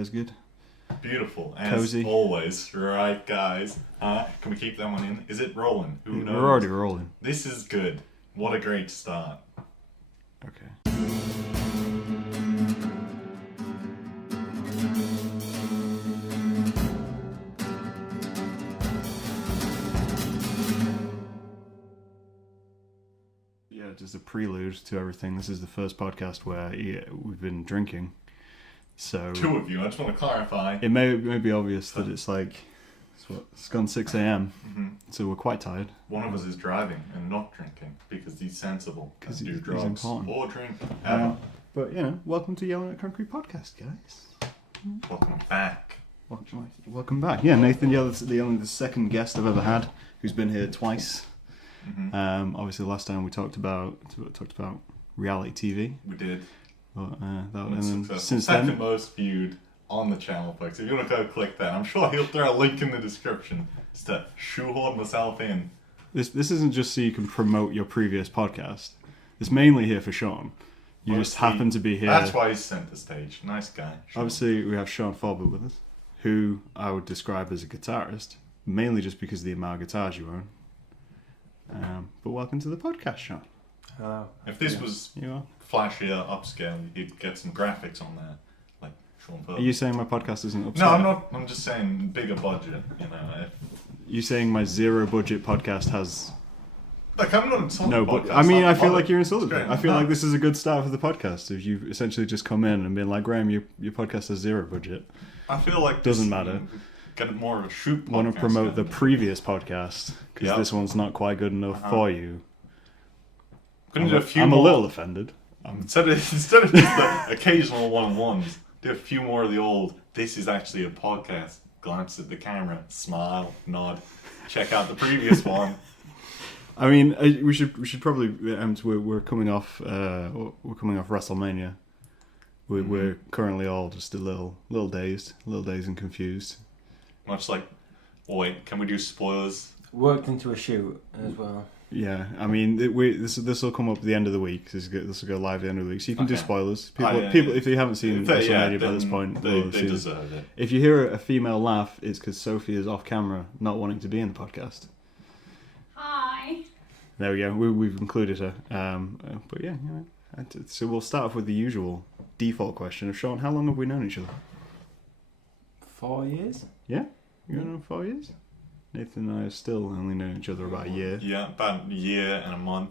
guys good? Beautiful, as Cozy. always. Right, guys? Can we keep that one in? Is it rolling? Who knows? We're already rolling. This is good. What a great start. Okay. Yeah, just a prelude to everything. This is the first podcast where we've been drinking. So Two of you, I just want to clarify. it may be obvious that it's gone 6 a.m. Mm-hmm. So we're quite tired. One of us is driving and not drinking because he's sensible. Because Do he's drugs important. or drink. But welcome to Yelling at Concrete podcast, guys. Welcome back. Welcome back. Yeah, Nathan, the second guest I've ever had who's been here twice. Mm-hmm. Obviously, last time we talked about reality TV. We did. But Since second most viewed on the channel, folks. If you want to go click that, I'm sure he'll throw a link in the description just to shoehorn myself in. This isn't just so you can promote your previous podcast. It's mainly here for Shaun. You just happen to be here. That's why he's center stage. Nice guy. Shaun. Obviously, we have Shaun Fawbert with us, who I would describe as a guitarist, mainly just because of the amount of guitars you own. But welcome to the podcast, Shaun. Hello. If this was You are. flashier, upscale, you'd get some graphics on there, like Shaun Fawbert. Are you saying my podcast isn't upscale? No, I'm not. I'm just saying bigger budget. You saying my zero budget podcast has... Like, I'm not insulting. No, but podcasts. I mean, I feel love like it. you're insulted. It's great. I feel like this is a good start for the podcast. If you've essentially just come in and been like, Graham, your podcast has zero budget. I feel like Doesn't this, matter. Get more of a shoot. Want to promote the previous podcast because Yep. this one's not quite good enough for you. Couldn't do a few I'm more. a little offended. Instead of just the occasional one-on-ones, do a few more of the old. This is actually a podcast. Glance at the camera, smile, nod. Check out the previous one. I mean, we should probably. We're coming off. We're coming off Wrestlemania. We're currently all just a little dazed, and confused. Much like, wait, can we do spoilers? Worked into a shoot as well. Yeah, I mean, this will come up at the end of the week. This will go live at the end of the week, so you can do Okay. spoilers. People, Yeah. if they haven't seen WrestleMania by this point, they will see it. deserve it. If you hear a female laugh, it's because Sophie is off camera, not wanting to be in the podcast. Hi. There we go. We've included her. But yeah, so we'll start off with the usual default question of Shaun. How long have we known each other? 4 years? Yeah, you know, 4 years. Nathan and I have still only known each other about a year. Yeah, about a year and a month.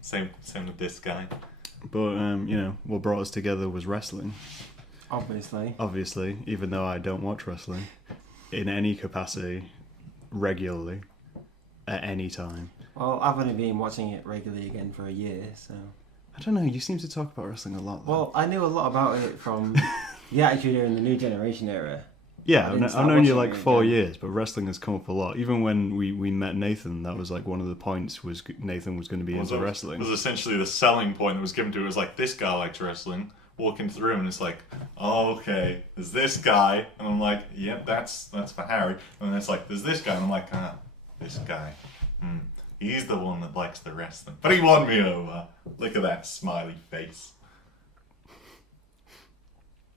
Same with this guy. But what brought us together was wrestling. Obviously, even though I don't watch wrestling in any capacity, regularly, at any time. Well, I've only been watching it regularly again for a year, so... I don't know, you seem to talk about wrestling a lot, though. Well, I knew a lot about it from the Attitude Era and the New Generation era. Yeah, I didn't I've start known you watching like it 4 again. years, but wrestling has come up a lot. Even when we met Nathan, that was like one of the points was Nathan was going to be into wrestling. It was essentially the selling point that was given to it. It was like, this guy likes wrestling. Walk into the room and it's like, oh, okay, there's this guy. And I'm like, yep, that's for Harry. And then it's like, there's this guy. And I'm like, this guy. He's the one that likes the wrestling. But he won me over. Look at that smiley face.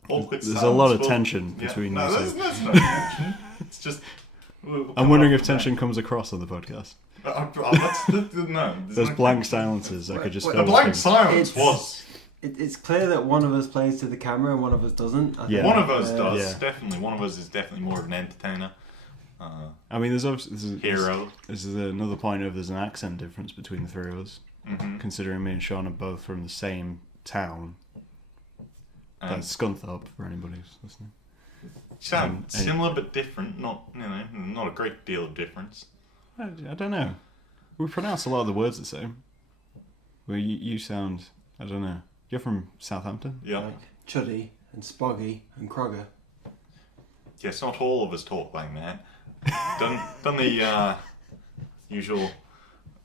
Awkward There's a silence. lot of tension between you. No, So there's no tension. It's just... I'm wondering if tension comes across on the podcast. No. There's blank silences. I could just Wait, feel A blank things. silence was... It's clear that one of us plays to the camera and one of us doesn't. I Yeah. think. One of us does, Yeah. definitely. One of us is definitely more of an entertainer. I mean, there's obviously Hero. This is another point of there's an accent difference between the three of us. Mm-hmm. Considering me and Shaun are both from the same town. And That's Scunthorpe for anybody who's listening. sound similar but different. Not a great deal of difference. I don't know. We pronounce a lot of the words the same. Well, you sound... I don't know. You're from Southampton? Yeah. Like Chuddy and Spoggy and Krogger. Yes, not all of us talk like that. Done the usual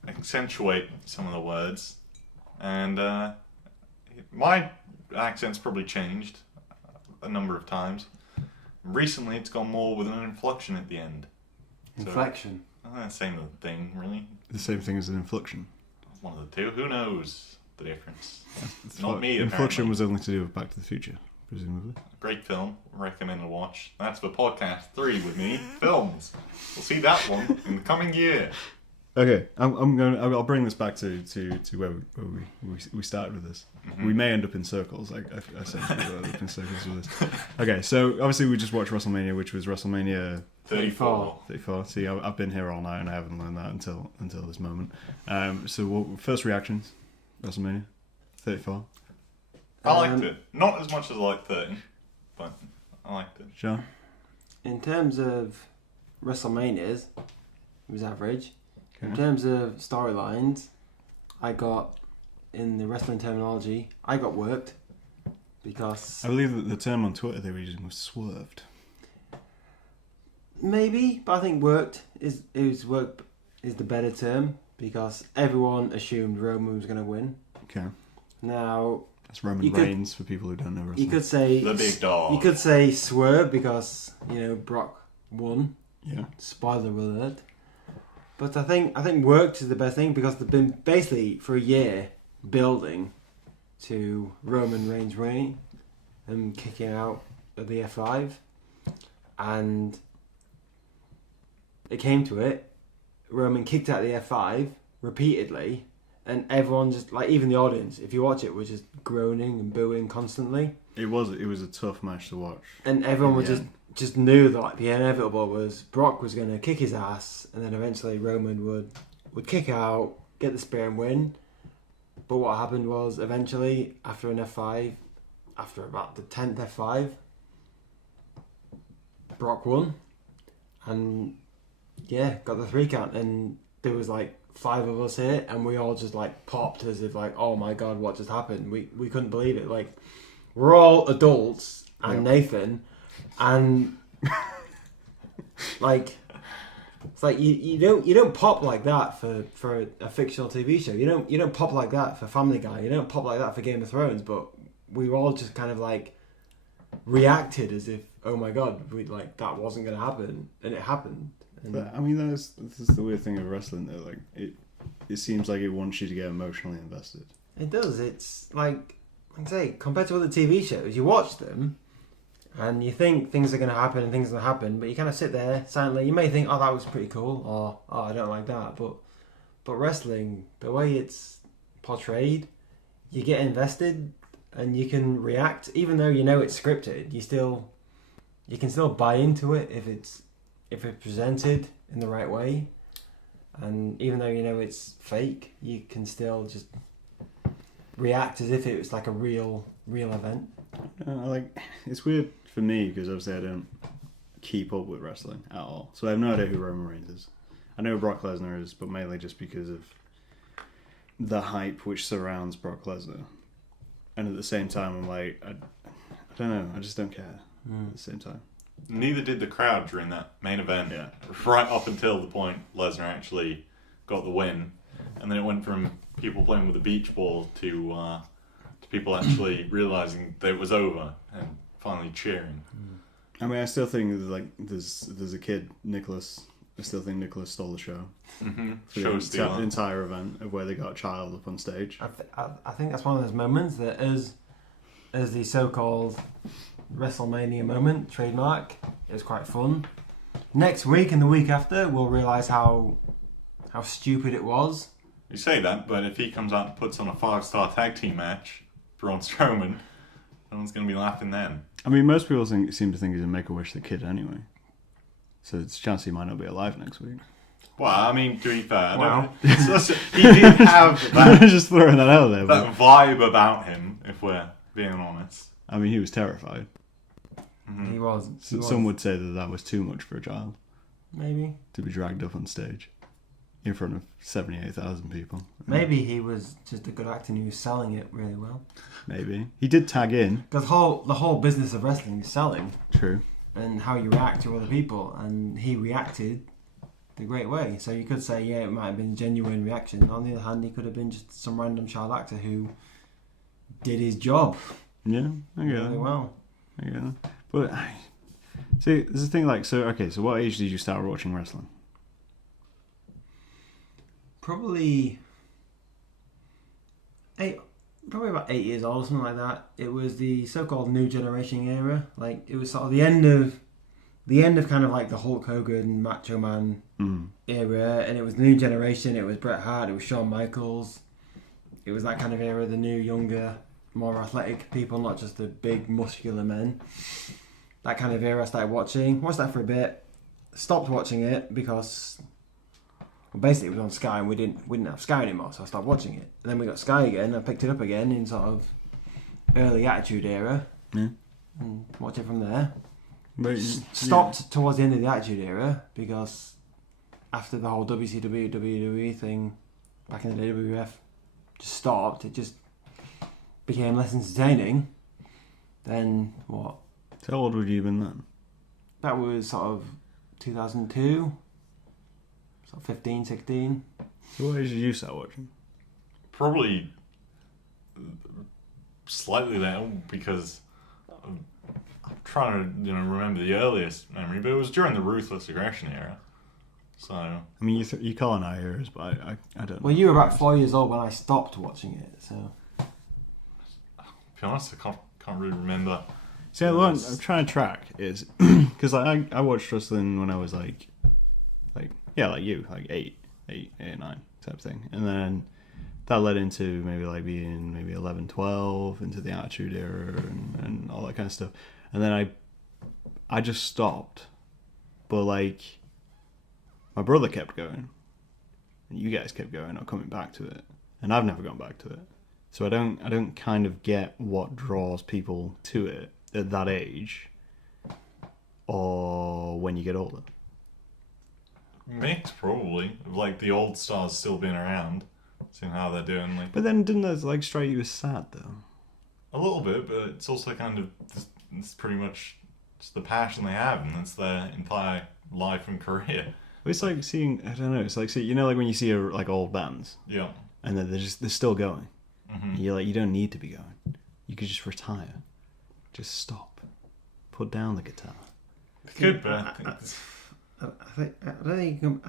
accentuate some of the words. And my accent's probably changed a number of times. Recently, it's gone more with an inflection at the end. Inflection. Same thing, really. The same thing as an inflection. One of the two. Who knows the difference? It's Not me, Inflection apparently. was only to do with Back to the Future. presumably. Great film. Recommend to watch. That's for podcast 3 with me. Films. We'll see that one in the coming year. Okay, I'll bring this back to where we started with this. Mm-hmm. We may end up in circles. I essentially will end up in circles with this. Okay, so obviously we just watched WrestleMania, which was WrestleMania 34. 34. See, I've been here all night and I haven't learned that until this moment. First reactions, WrestleMania 34. I liked it. Not as much as I liked 30, but I liked it. Shaun? In terms of WrestleManias, it was average. Okay. In terms of storylines, I got, in the wrestling terminology, I got worked because I believe that the term on Twitter they were using was swerved. maybe, but I think worked is the better term because everyone assumed Roman was going to win. Okay, Now that's Roman You could- Reigns for people who don't know wrestling. you could say The big dog. You could say swerve because Brock won. Yeah. Spoiler alert. But I think worked is the best thing because they've been basically for a year building to Roman Reigns winning and kicking out of the F5, and it came to it. Roman kicked out the F5 repeatedly, and everyone just even the audience, if you watch it, was just groaning and booing constantly. It was a tough match to watch. And everyone was Yeah. just knew that the inevitable was Brock was going to kick his ass, and then eventually Roman would kick out, get the spear and win. But what happened was eventually after an F5, after about the 10th F5, Brock won, and got the 3 count. And there was 5 of us here, and we all just popped as if oh my god, what just happened? We couldn't believe it. We're all adults and Yep. Nathan, and it's you don't pop like that for a fictional TV show. You don't pop like that for Family Guy. You don't pop like that for Game of Thrones. But we all just kind of reacted as if, oh my god, that wasn't going to happen, and it happened. And But I mean, this is the weird thing of wrestling, though. It seems like it wants you to get emotionally invested. it does. It's like I say, compared to other TV shows, you watch them and you think things are going to happen and things are going to happen, but you kind of sit there silently. You may think, oh, that was pretty cool, or oh, I don't like that. But wrestling, the way it's portrayed, you get invested and you can react, even though you know it's scripted. You can still buy into it if it's presented in the right way, and even though you know it's fake, you can still just react as if it was a real event. It's weird for me because obviously I don't keep up with wrestling at all, so I have no idea who Roman Reigns is. I know who Brock Lesnar is, but mainly just because of the hype which surrounds Brock Lesnar. And at the same time, I'm I don't know, I just don't care at the same time. Neither did the crowd during that main event. Yeah. Right up until the point Lesnar actually got the win. And then it went from people playing with a beach ball to people actually realising that it was over and finally cheering. I mean, I still think there's a kid, Nicholas. I still think Nicholas stole the show. Mm-hmm. For Show the stealer. entire event of where they got a child up on stage. I think that's one of those moments that as the so-called WrestleMania moment, trademark, it was quite fun. Next week and the week after, we'll realise how stupid it was. You say that, but if he comes out and puts on a 5-star tag team match, Braun Strowman, no one's going to be laughing then. I mean, most people seem to think he's a Make-A-Wish the kid anyway. So it's a chance he might not be alive next week. Well, I mean, to be fair, Wow. he did have that, Just throwing that out there. But, that vibe about him, if we're being honest. I mean, he was terrified. Mm-hmm. He was. Some would say that was too much for a child Maybe. to be dragged up on stage in front of 78,000 people. Maybe he was just a good actor and he was selling it really well. Maybe. He did tag in. Because the whole business of wrestling is selling True. and how you react to other people, and he reacted the great way. So you could say, yeah, it might have been a genuine reaction. On the other hand, he could have been just some random child actor who did his job Yeah, I get really that. well. I get that. But, see, there's a thing so what age did you start watching wrestling? Probably probably about 8 years old or something like that. It was the so-called New Generation era. Like, it was sort of the end of kind of like the Hulk Hogan, Macho Man era, and it was the New Generation. It was Bret Hart, it was Shawn Michaels. It was that kind of era, the new, younger, more athletic people, not just the big, muscular men. That kind of era I started watching. Watched that for a bit. Stopped watching it because, well, basically it was on Sky and we didn't have Sky anymore, so I stopped watching it. And then we got Sky again. I picked it up again in sort of early Attitude era. Yeah. And watched it from there. But, Stopped towards the end of the Attitude era because after the whole WCW, WWE thing back in the day, WWF just stopped. It just became less entertaining. Then what? So how old would you have been then? That was sort of 2002, sort of 15, 16. So what age did you start watching? Probably slightly later because I'm trying to remember the earliest memory, but it was during the Ruthless Aggression era. So I mean, you call it our eras, but I don't know. Well, you were about 4 years old when I stopped watching it, so... to be honest, I can't really remember. See, the one I'm trying to track is because I watched wrestling when I was like you, like 8 or 9 type thing, and then that led into being 11, 12 into the Attitude Era and all that kind of stuff, and then I just stopped, but like my brother kept going, and you guys kept going or coming back to it, and I've never gone back to it, so I don't kind of get what draws people to it at that age, or when you get older. Mix probably, like the old stars still being around, seeing how they're doing. Like, But then didn't that like strike you as sad though? a little bit, but it's also kind of it's pretty much just the passion they have, and that's their entire life and career. It's like seeing, I don't know, it's like like when you see like old bands, Yeah. and then they're still going. Mm-hmm. You're like, you don't need to be going. You could just retire. Just stop. Put down the guitar. Good, but I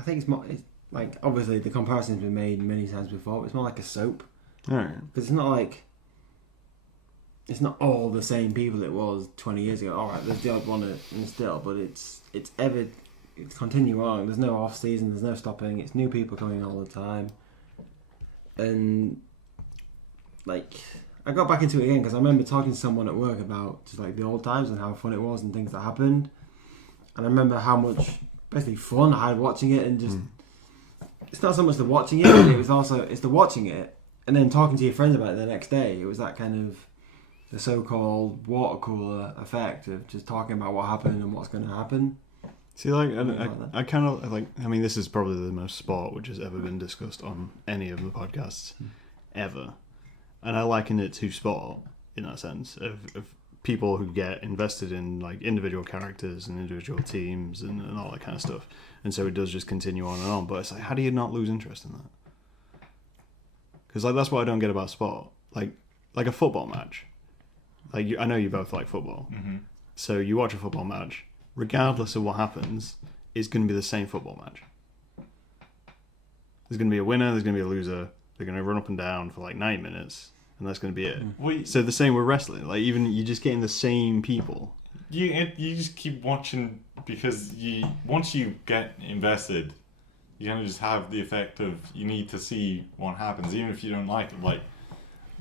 think it's more... It's like, obviously, the comparison's been made many times before, but it's more like a soap. Alright. Because it's not like... It's not all the same people it was 20 years ago. Alright, there's the odd one and still, but it's continuing on. There's no off-season, there's no stopping. It's new people coming all the time. And, like... I got back into it again because I remember talking to someone at work about just like the old times and how fun it was and things that happened. And I remember how much basically fun I had watching it, and just it's not so much the watching it, it's the watching it and then talking to your friends about it the next day. It was that kind of the so-called water cooler effect of just talking about what happened and what's going to happen. See, like, I kind of like. I mean, this is probably the most sport which has ever been discussed on any of the podcasts ever. And I liken it to sport in that sense of people who get invested in like individual characters and individual teams and all that kind of stuff. And so it does just continue on and on. But it's like, how do you not lose interest in that? Because like that's what I don't get about sport. Like a football match. Like I know you both like football. Mm-hmm. So you watch a football match, regardless of what happens, it's going to be the same football match. There's going to be a winner, there's going to be a loser. They're going to run up and down for like 9 minutes, and that's going to be it. So the same with wrestling. Like even you're just getting the same people. You just keep watching because once you get invested, you kind of just have the effect of you need to see what happens, even if you don't like it. Like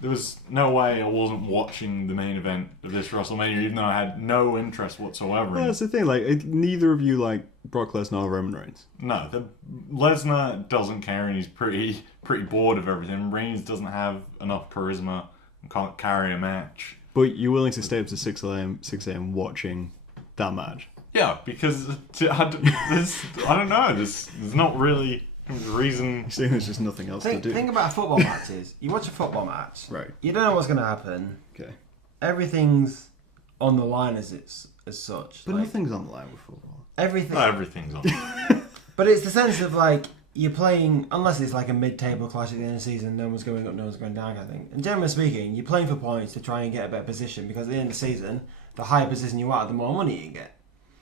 there was no way I wasn't watching the main event of this WrestleMania, even though I had no interest whatsoever. Well, that's the thing. Like neither of you like Brock Lesnar or Roman Reigns. No, Lesnar doesn't care, and he's pretty bored of everything. Reigns doesn't have enough charisma and can't carry a match. But you're willing to stay up to 6 a.m. watching that match. Yeah, because I don't know. There's not really a reason. You're saying there's just nothing else to do. Think about football matches. You watch a football match. Right. You don't know what's going to happen. Okay. Everything's on the line as such. But like, nothing's on the line with football. Everything. Not everything's on. But it's the sense of like you're playing, unless it's like a mid-table clash at the end of the season, no one's going up, no one's going down, I think. And generally speaking, you're playing for points to try and get a better position, because at the end of the season, the higher position you are, the more money you get.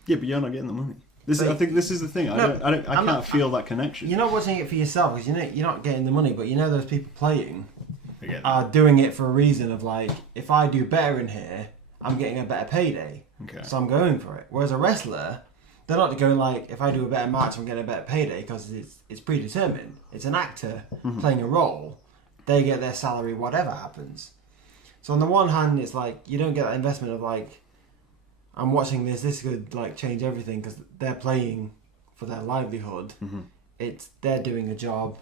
Yeah, but you're not getting the money. I think this is the thing. I can't feel that connection. You're not watching it for yourself because you're not getting the money, but you know those people playing. get that. are doing it for a reason of like, if I do better in here, I'm getting a better payday. Okay. So I'm going for it. Whereas a wrestler, they're not going like, if I do a better match, I'm getting a better payday because it's predetermined. It's an actor playing a role. They get their salary whatever happens. So on the one hand, it's like you don't get that investment of like, I'm watching this could like change everything because they're playing for their livelihood. They're doing a job.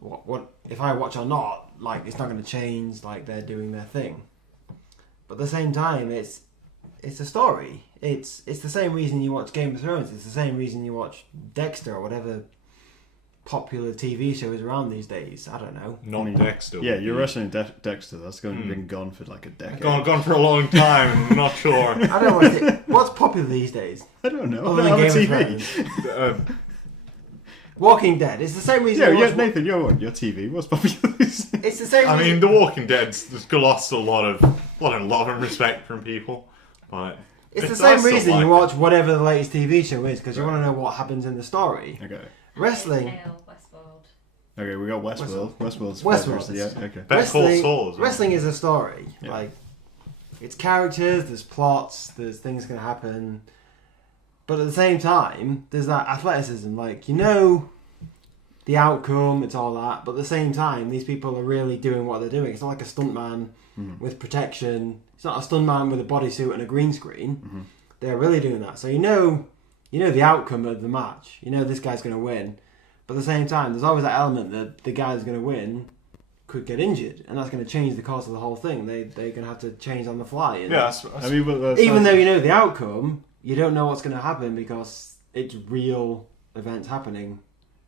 What if I watch or not? Like it's not going to change. Like they're doing their thing. But at the same time, it's a story. It's the same reason you watch Game of Thrones. It's the same reason you watch Dexter or whatever popular TV show is around these days. I don't know. Not Dexter. Yeah, you're wrestling Dexter. That's been gone for like a decade. Gone for a long time. I'm not sure. I don't know what's popular these days. I don't know. Other than On Game of TV. Thrones. Walking Dead. It's the same reason. Yeah, Nathan, you're on your TV. What's popular? It's the same. I reason. mean, The Walking Dead's lost a lot of respect from people, but It's the I same still reason like you it. watch whatever the latest TV show is because you want to know what happens in the story. Okay. Wrestling. Westworld. Okay, we got Westworld. Westworld's Westworld. Yeah. Okay. Better Call Wrestling, Saul as well. wrestling is a story. Yeah. Like, it's characters, there's plots, there's things going to happen. But at the same time, there's that athleticism. Like, you know the outcome, it's all that. But at the same time, these people are really doing what they're doing. It's not like a stuntman with protection. It's not a stuntman with a bodysuit and a green screen. They're really doing that. So you know the outcome of the match. You know this guy's going to win. But at the same time, there's always that element that the guy that's going to win could get injured, and that's going to change the course of the whole thing. They're going to have to change on the fly. And Yeah, I mean, but even though you know the outcome, you don't know what's going to happen because it's real events happening,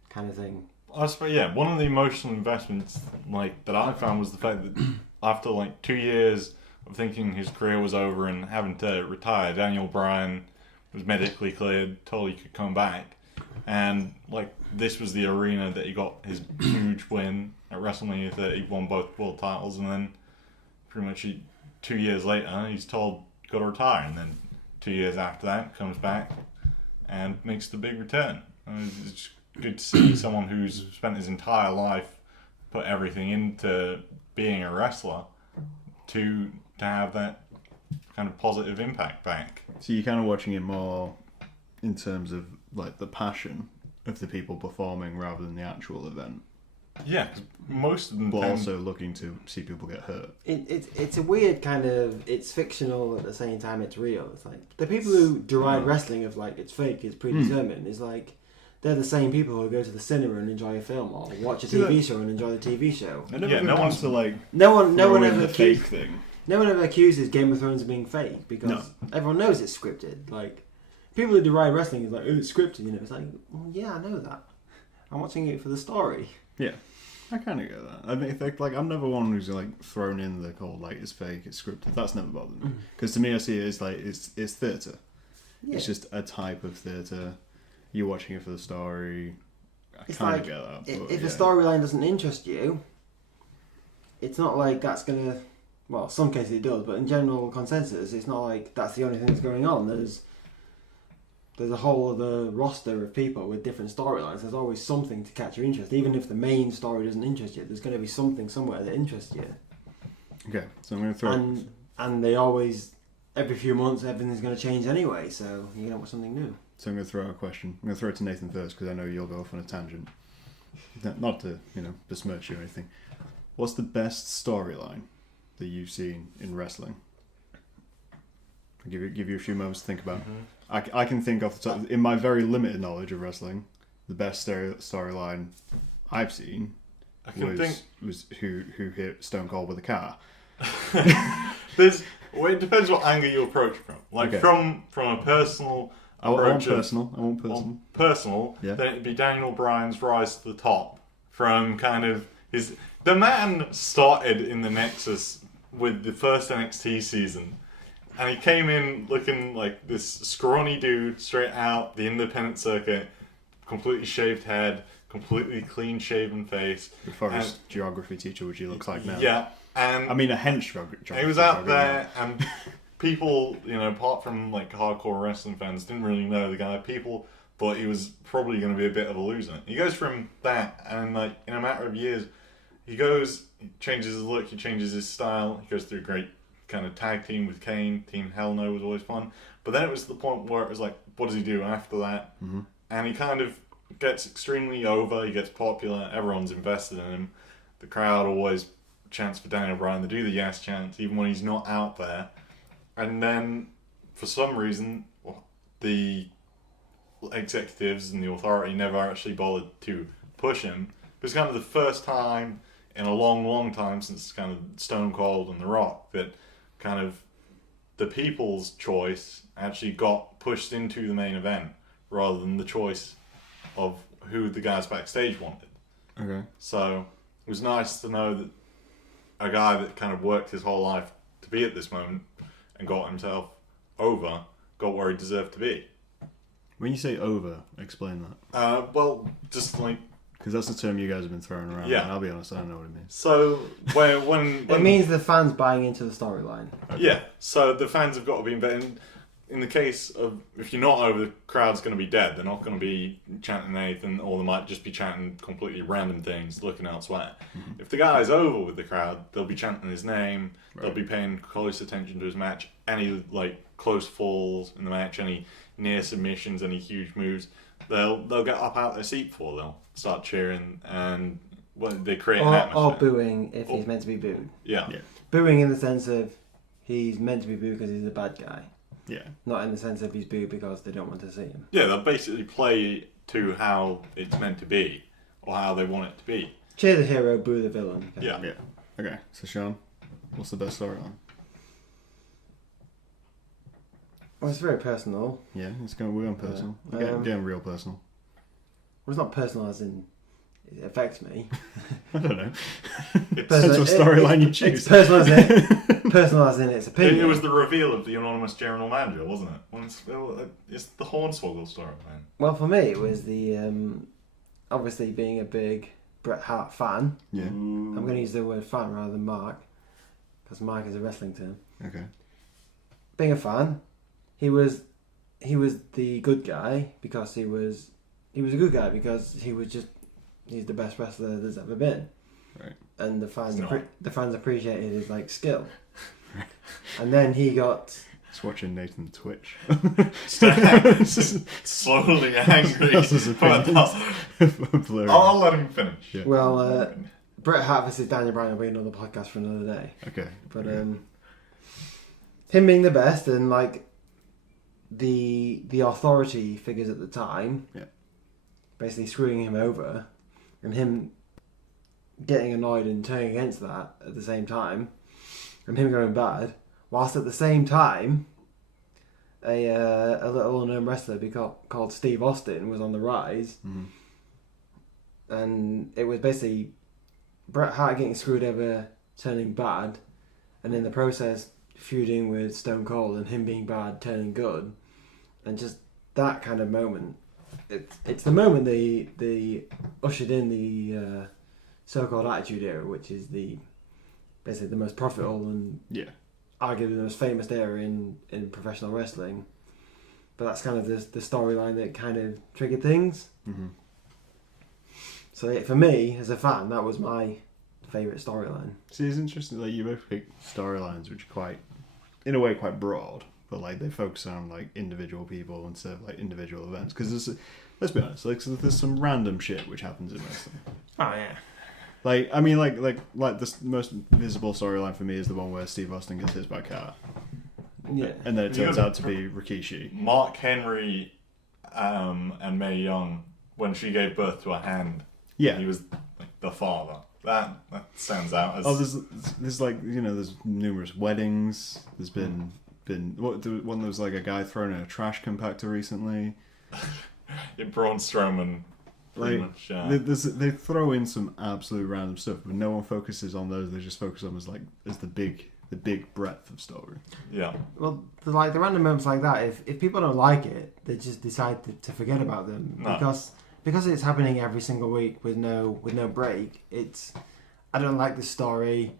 kind of thing. I suppose, yeah, one of the emotional investments like that I found was the fact that after like 2 years of thinking his career was over and having to retire, Daniel Bryan was medically cleared, told he could come back, and like this was the arena that he got his huge win at WrestleMania 30. He won both world titles, and then pretty much 2 years later he's told got to retire, and then 2 years after that comes back and makes the big return. And it's good to see someone who's spent his entire life put everything into being a wrestler to have that kind of positive impact back. So you're kind of watching it more in terms of like the passion of the people performing rather than the actual event, Yeah, 'cause most of them but tend- also looking to see people get hurt. It's a weird kind of, it's fictional at the same time it's real. It's like the people who deride wrestling of like it's fake, it's predetermined, is like they're the same people who go to the cinema and enjoy a film or watch a TV show and enjoy the TV show. I never Yeah, no wants one's- to like No one throw in ever the fake accused, thing. no one ever accuses Game of Thrones of being fake because No. everyone knows it's scripted. Like people who deride wrestling is like, oh, it's scripted, you know. It's like, well, yeah, I know that. I'm watching it for the story. Yeah, I kind of get that. I mean, like I'm never one who's like thrown in the call like it's fake, it's scripted. That's never bothered me because to me, I see it as like it's theatre. Yeah. It's just a type of theatre. You're watching it for the story. I It's kind like, of get that. But if yeah. a storyline doesn't interest you, it's not like that's gonna. Well, some cases it does, but in general consensus, it's not like that's the only thing that's going on. There's a whole other roster of people with different storylines. There's always something to catch your interest, even if the main story doesn't interest you. There's going to be something somewhere that interests you, Okay, so I'm going to throw. and they always every few months everything's going to change anyway. So you're going to watch something new. So I'm going to throw out a question. I'm going to throw it to Nathan first because I know you'll go off on a tangent. Not to besmirch you or anything. What's the best storyline that you've seen in wrestling? I'll give you a few moments to think about. I can think off the top, in my very limited knowledge of wrestling, the best storyline I've seen I can think was who hit Stone Cold with a car. it depends what angle you approach it from. Like Okay. from a personal I want approach of- personal. personal, Yeah. then it'd be Daniel Bryan's rise to the top. From kind of the man started in the Nexus with the first NXT season, and he came in looking like this scrawny dude straight out the independent circuit, completely shaved head, completely clean shaven face. Before his geography teacher, which he looks like now. Yeah, and I mean a hench geography. he was out there, and people, apart from like hardcore wrestling fans, didn't really know the guy. People thought he was probably going to be a bit of a loser. He goes from that, and like in a matter of years, he changes his look, he changes his style, he goes through a great kind of tag team with Kane. Team Hell No was always fun. But then it was the point where it was like, what does he do after that? Mm-hmm. And he kind of gets extremely over, he gets popular, everyone's invested in him. The crowd always chants for Daniel Bryan, they do the yes chant, even when he's not out there. And then, for some reason, the executives and the authority never actually bothered to push him. It was kind of the first time in a long, long time since kind of Stone Cold and The Rock that kind of the people's choice actually got pushed into the main event rather than the choice of who the guys backstage wanted. Okay. So it was nice to know that a guy that kind of worked his whole life to be at this moment and got himself over, got where he deserved to be. When you say over, explain that. Well, just like... Because that's the term you guys have been throwing around. Yeah. And I'll be honest, I don't know what it means. So, when It means the fans buying into the storyline. Okay. Yeah, so the fans have got to be invested. In the case of, if you're not over, the crowd's going to be dead. They're not going to be chanting anything, or they might just be chanting completely random things, looking elsewhere. Mm-hmm. If the guy's over with the crowd, they'll be chanting his name, they'll Right. be paying close attention to his match, any close falls in the match, any near submissions, any huge moves, they'll get up out their seat for. They'll start cheering, and they create an atmosphere. Or booing if he's meant to be booed. Yeah. Booing in the sense of he's meant to be booed because he's a bad guy. Yeah. Not in the sense of he's booed because they don't want to see him. Yeah, they'll basically play to how it's meant to be, or how they want it to be. Cheer the hero, boo the villain. Yeah. Yeah. Okay. So Sean, what's the best storyline? Well, it's very personal. Yeah, we're going personal. We're getting real personal. Well, it's not personal as in it affects me. I don't know. It's, Depends what storyline you choose. It's personal as in personal as in its opinion. it was the reveal of the anonymous general manager, wasn't it? It's the Hornswoggle storyline. Well, for me, it was the obviously being a big Bret Hart fan. Yeah. I'm going to use the word fan rather than Mark, because Mark is a wrestling term. Okay. Being a fan, he was the good guy because he was a good guy because he's the best wrestler there's ever been. Right. And the fans He's not. the fans appreciated his skill. And then he got Just watching Nathan twitch. Slowly angry. That's his opinion. Blurry. I'll let him finish. Yeah. well Bret Hart versus Daniel Bryan will be another podcast for another day. Okay. But him being the best and the authority figures at the time, yeah, basically screwing him over, and him getting annoyed and turning against that at the same time, and him going bad, whilst at the same time, a little unknown wrestler called Steve Austin was on the rise, and it was basically Bret Hart getting screwed over, turning bad, and in the process feuding with Stone Cold and him being bad, turning good, and just that kind of moment. It's the moment they ushered in the so-called Attitude Era, which is basically the most profitable and arguably the most famous era in professional wrestling. But that's kind of the storyline that kind of triggered things. Mm-hmm. So for me, as a fan, that was my favourite storyline. See, it's interesting. You both pick storylines which are quite, in a way, quite broad, but they focus on individual people instead of individual events. Because let's be honest, there's some random shit which happens in wrestling. Oh yeah. The most visible storyline for me is the one where Steve Austin gets hit by a car. Yeah. And then it turns out to be Rikishi. Mark Henry and Mae Young, when she gave birth to a hand, Yeah. he was the father. That stands out as... Oh, there's there's numerous weddings. There's been one that was a guy throwing in a trash compactor recently. Braun Strowman. Pretty much, they throw in some absolute random stuff, but no one focuses on those. They just focus on as the big breadth of story. Yeah. Well, the random moments like that, if people don't like it, they just decide to forget about them. No. Because it's happening every single week with no break. I don't like this story.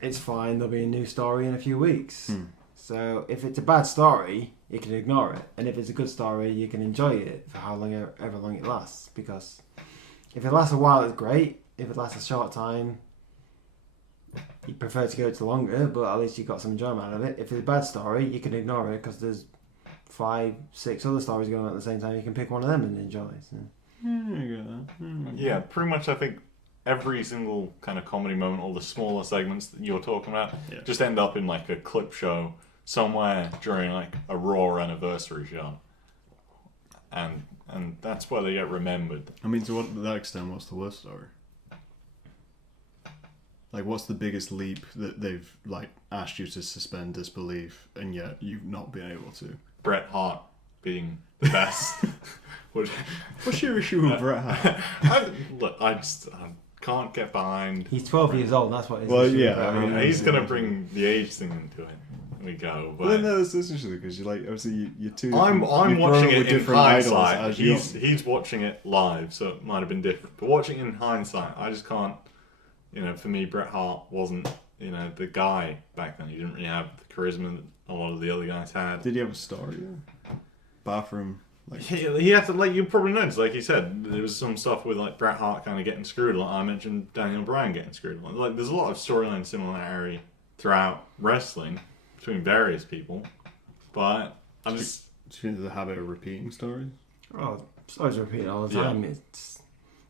It's fine. There'll be a new story in a few weeks. So if it's a bad story, you can ignore it, and if it's a good story, you can enjoy it for however long it lasts. Because if it lasts a while, it's great. if it lasts a short time, you prefer to go to longer, but at least you got some enjoyment out of it. If it's a bad story, you can ignore it because there's 5, 6 other stories going on at the same time. You can pick one of them and enjoy. So. Yeah, pretty much I think every single kind of comedy moment, all the smaller segments that you're talking about, just end up in like a clip show somewhere during like a Raw anniversary show. And that's where they get remembered. I mean, to that extent, what's the worst story? Like, what's the biggest leap that they've like asked you to suspend disbelief, and yet you've not been able to? Bret Hart being the best. What's your issue with Bret Hart? I can't get behind. He's 12 years old. That's what. Well, issue yeah, about I mean, him. He's gonna bring the age thing into it. We go. But Well, no, that's interesting because you're like, obviously you're two. I'm you've grown watching up it with in different idols hindsight. as you- He's watching it live, so it might have been different. But watching it in hindsight, I just can't. For me, Bret Hart wasn't the guy back then. He didn't really have the charisma that a lot of the other guys had. Did he have a story? Though? Bathroom. Like, He had to, like you probably noticed, like he said, there was some stuff with like Bret Hart kind of getting screwed. Like I mentioned Daniel Bryan getting screwed. Like there's a lot of storyline similarity throughout wrestling between various people, but I just do you think there's a habit of repeating stories? Oh, stories are repeated all the time.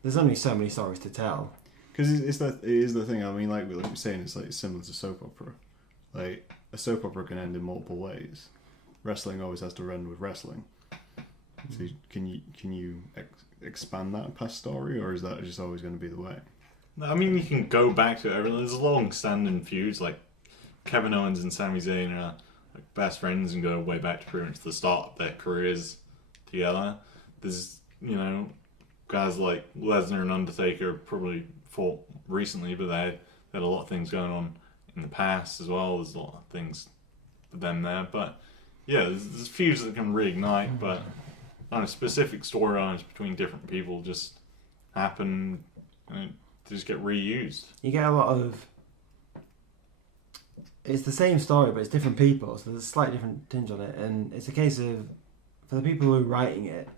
There's only so many stories to tell. Because it is the thing. I mean, like you're saying, it's like similar to soap opera. Like a soap opera can end in multiple ways. Wrestling always has to end with wrestling. So can you expand that past story, or is that just always going to be the way? I mean, you can go back to it. There's long-standing feuds like Kevin Owens and Sami Zayn are like best friends and go way back to pretty much the start of their careers together. There's guys like Lesnar and Undertaker probably fought recently, but they had a lot of things going on in the past as well. There's a lot of things for them there, but yeah, there's feuds that can reignite, but specific storylines between different people just happen and they just get reused. You get a lot of. It's the same story, but it's different people, so there's a slightly different tinge on it, and it's a case of for the people who are writing it.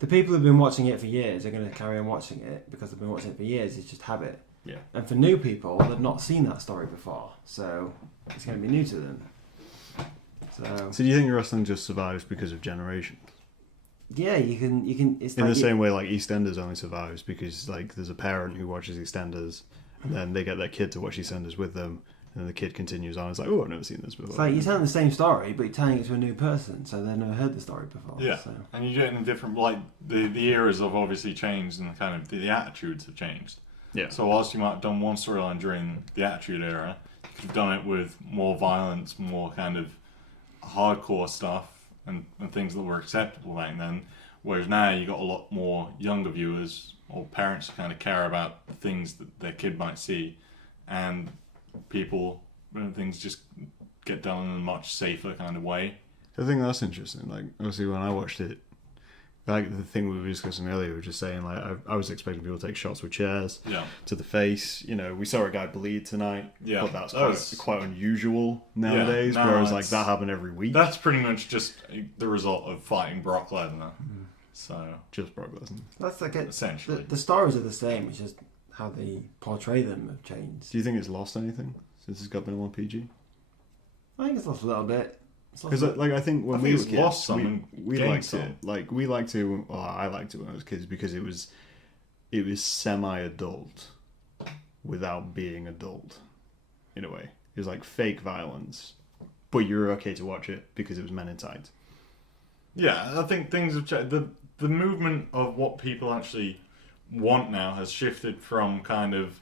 The people who've been watching it for years are going to carry on watching it because they've been watching it for years. It's just habit. Yeah. And for new people, they've not seen that story before, so it's going to be new to them. So do you think wrestling just survives because of generations? Yeah, you can. It's in like the same way, like EastEnders only survives because like there's a parent who watches EastEnders, and then they get their kid to watch EastEnders with them, and then the kid continues on. It's like, oh, I've never seen this before. It's like you're telling the same story, but you're telling it to a new person, so they've never heard the story before. Yeah, so. and you do it in different, like the eras have obviously changed, and kind of the attitudes have changed. Yeah. So whilst you might have done one storyline during the Attitude Era, you could have done it with more violence, more kind of hardcore stuff, and things that were acceptable back then. Whereas now you got a lot more younger viewers or parents who kind of care about the things that their kid might see, and people, things just get done in a much safer kind of way. I think that's interesting. Like, obviously, when I watched it, like the thing we were discussing earlier, we were just saying, like, I was expecting people to take shots with chairs to the face. We saw a guy bleed tonight, but that's quite unusual nowadays, whereas, like, that happened every week. That's pretty much just the result of fighting Brock Lesnar. So just Brock Lesnar. That's like essentially. The stories are the same, it's just how they portray them have changed. Do you think it's lost anything since it's got been on PG? I think it's lost a little bit. Because like I think when we were kids, we liked some. it. Like we liked it. Well, I liked it when I was kids because it was semi-adult without being adult, in a way. It was like fake violence, but you were okay to watch it because it was men in tights. Yeah, I think things have changed. The movement of what people actually want now has shifted from kind of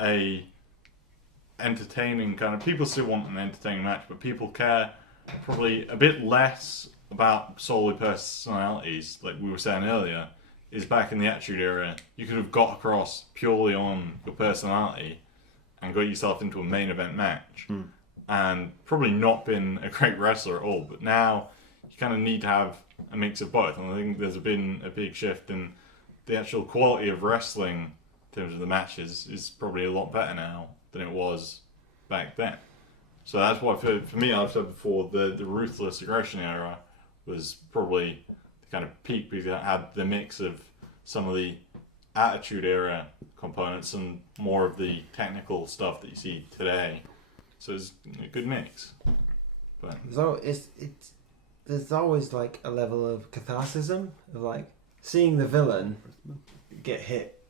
a entertaining kind of. People still want an entertaining match, but people care probably a bit less about solely personalities, like we were saying earlier. Is back in the Attitude Era, you could have got across purely on your personality and got yourself into a main event match, and probably not been a great wrestler at all. But now you kind of need to have a mix of both, and I think there's been a big shift in the actual quality of wrestling in terms of the matches is probably a lot better now than it was back then. So that's why, for me, I've said before, the Ruthless Aggression Era was probably the kind of peak because it had the mix of some of the Attitude Era components and more of the technical stuff that you see today. So it's a good mix. But there's always like a level of catharsism of like seeing the villain get hit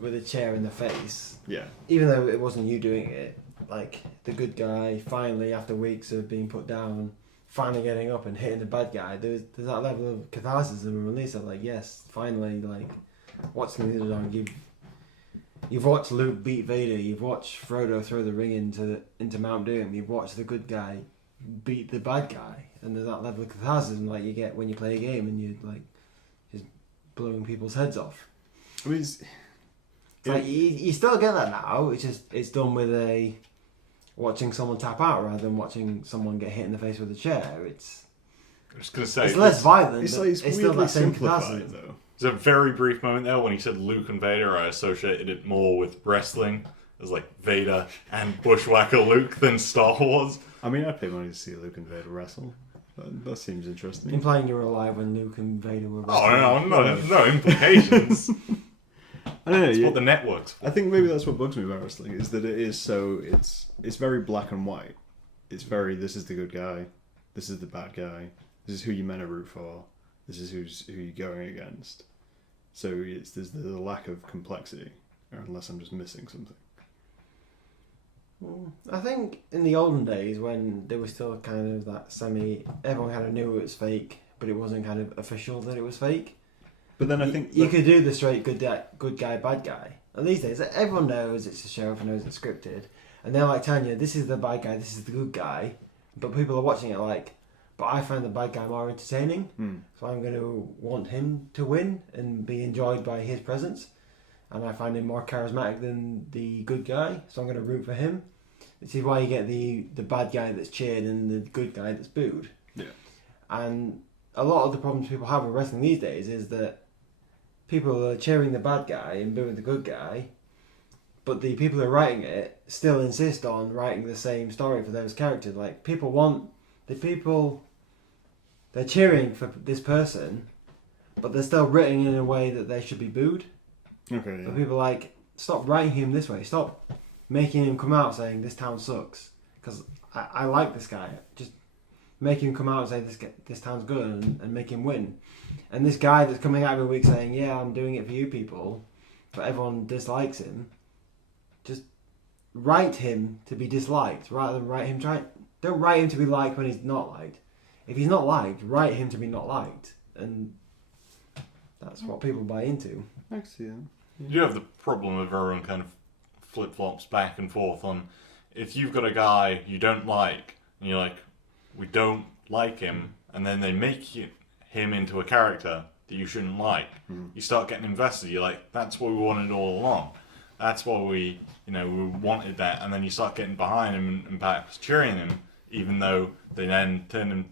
with a chair in the face. Yeah. Even though it wasn't you doing it, like the good guy finally, after weeks of being put down, finally getting up and hitting the bad guy. There's that level of catharsism and release of like, yes, finally, like watching the other on you've watched Luke beat Vader, you've watched Frodo throw the ring into Mount Doom, you've watched the good guy beat the bad guy, and there's that level of catharsis like you get when you play a game and you're like just blowing people's heads off. I mean, like you still get that now. It's done with watching someone tap out rather than watching someone get hit in the face with a chair. I was going to say it's less violent. It's, but like, it's weirdly still that same simplified catharsis. though. There's a very brief moment there when he said Luke and Vader. I associated it more with wrestling as like Vader and Bushwhacker Luke than Star Wars. I mean, I'd pay money to see Luke and Vader wrestle. That seems interesting. Implying you were alive when Luke and Vader were Oh wrestling. no implications. I don't know. It's what the network's for. I think maybe that's what bugs me about wrestling is that it is so it's very black and white. It's very this is the good guy, this is the bad guy, this is who you're meant to root for, this is who you're going against. So there's the lack of complexity, unless I'm just missing something. I think in the olden days when there was still kind of that everyone kind of knew it was fake, but it wasn't kind of official that it was fake. But then I think you could do the straight good guy, bad guy. And these days, everyone knows it's a show, everyone knows it's scripted, and they're like telling you this is the bad guy, this is the good guy, but people are watching it like, but I find the bad guy more entertaining, so I'm going to want him to win and be enjoyed by his presence, and I find him more charismatic than the good guy, so I'm going to root for him. This is why you get the bad guy that's cheered and the good guy that's booed. Yeah. And a lot of the problems people have with wrestling these days is that people are cheering the bad guy and booing the good guy, but the people who are writing it still insist on writing the same story for those characters. Like, they're cheering for this person, but they're still written in a way that they should be booed. Okay. Yeah. But people are like, stop writing him this way. Stop making him come out saying this town sucks. Because I like this guy. Just make him come out and say this town's good and make him win. And this guy that's coming out every week saying, yeah, I'm doing it for you people, but everyone dislikes him, just write him to be disliked rather than don't write him to be liked when he's not liked. If he's not liked, write him to be not liked. And that's what people buy into. Actually, yeah. You have the problem of everyone kind of flip-flops back and forth on if you've got a guy you don't like and you're like, we don't like him, and then they make him into a character that you shouldn't like. You start getting invested. You're like, that's what we wanted all along. That's why we wanted that. And then you start getting behind him and perhaps cheering him, even though they then turn him,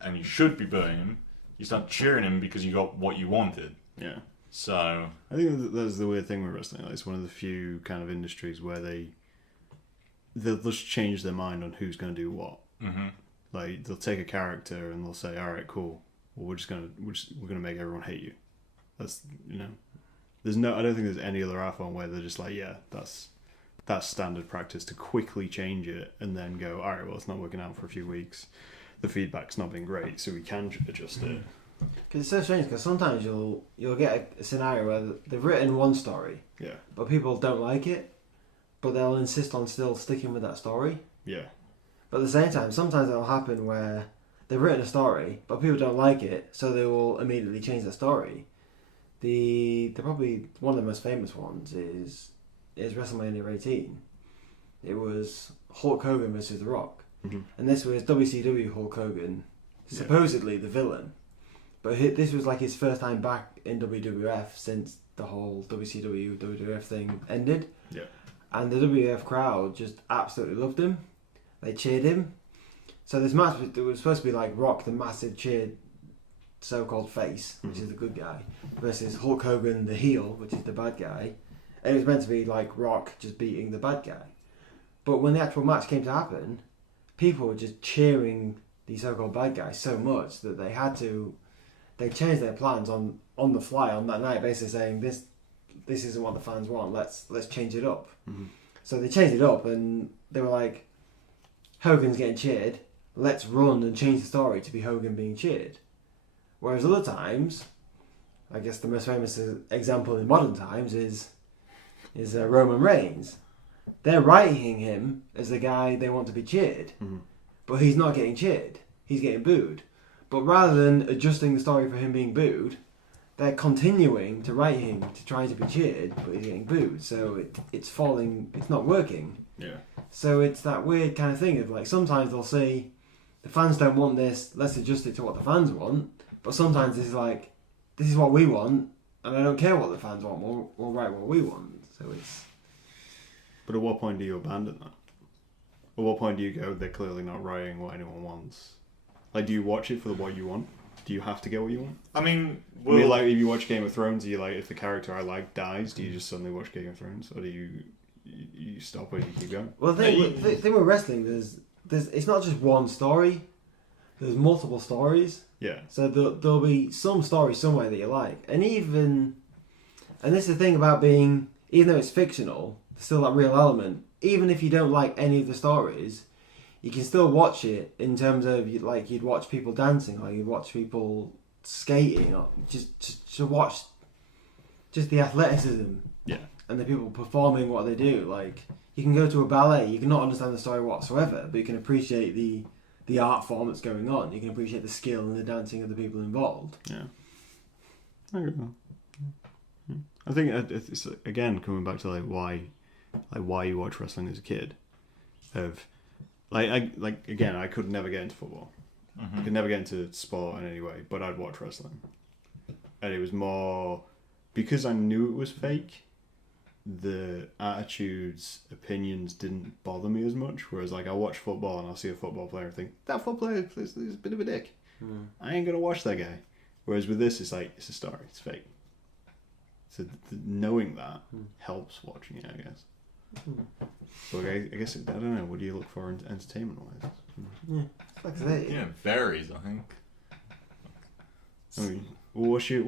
and you should be booing him. You start cheering him because you got what you wanted. Yeah. So I think that's the weird thing with wrestling. Like, it's one of the few kind of industries where they'll just change their mind on who's going to do what. Mm-hmm. Like, they'll take a character and they'll say, "All right, cool. Well, we're gonna make everyone hate you." That's There's no. I don't think there's any other art form where they're just like, yeah, that's standard practice to quickly change it and then go, all right, well, it's not working out for a few weeks. The feedback's not been great, so we can adjust it. Because it's so strange. Because sometimes you'll get a scenario where they've written one story, Yeah. but people don't like it, but they'll insist on still sticking with that story. Yeah. But at the same time, sometimes it'll happen where they've written a story, but people don't like it, so they will immediately change the story. The probably one of the most famous ones is WrestleMania 18. It was Hulk Hogan versus The Rock, and this was WCW Hulk Hogan, supposedly the villain, but this was like his first time back in WWF since the whole WCW WWF thing ended. Yeah. And the WWF crowd just absolutely loved him. They cheered him. So this match was supposed to be like Rock, the massive cheered so-called face, which is the good guy, versus Hulk Hogan, the heel, which is the bad guy. And it was meant to be like Rock just beating the bad guy. But when the actual match came to happen, people were just cheering the so-called bad guy so much that they changed their plans on the fly on that night, basically saying this this isn't what the fans want. Let's change it up. Mm-hmm. So they changed it up, and they were like, Hogan's getting cheered. Let's run and change the story to be Hogan being cheered. Whereas other times, I guess the most famous example in modern times is Roman Reigns. They're writing him as the guy they want to be cheered, but he's not getting cheered. He's getting booed. But rather than adjusting the story for him being booed, they're continuing to write him to try to be cheered, but he's getting booed. So it's falling. It's not working. Yeah. So it's that weird kind of thing of like sometimes they'll say the fans don't want this. Let's adjust it to what the fans want. But sometimes it's like this is what we want, and I don't care what the fans want. We'll write what we want. So it's. But at what point do you abandon that? At what point do you go, they're clearly not writing what anyone wants? Like, do you watch it for what you want? Do you have to get what you want? I mean, like, if you watch Game of Thrones, do you like, if the character I like dies, do you just suddenly watch Game of Thrones? Or do you stop or do you keep going? Well, the thing with wrestling, there's it's not just one story. There's multiple stories. Yeah. So there'll be some story somewhere that you like. And this is the thing about being, even though it's fictional, there's still that real element. Even if you don't like any of the stories, you can still watch it in terms of, like, you'd watch people dancing, or you'd watch people skating, or just to watch just the athleticism. Yeah. And the people performing what they do. Like, you can go to a ballet, you cannot understand the story whatsoever, but you can appreciate the art form that's going on. You can appreciate the skill and the dancing of the people involved. Yeah. I agree. I think it's, again, coming back to why you watch wrestling as a kid. Again, I could never get into football. Mm-hmm. I could never get into sport in any way, but I'd watch wrestling. And it was more because I knew it was fake. The attitudes, opinions didn't bother me as much. Whereas, like, I watch football and I'll see a football player and think, that football player is a bit of a dick. I ain't gonna watch that guy. Whereas with this, it's like, it's a story, it's fake. So knowing that helps watching it, I guess. So I guess, I don't know, what do you look for entertainment-wise? Yeah, like that. Yeah, it varies, I think. I mean, what's your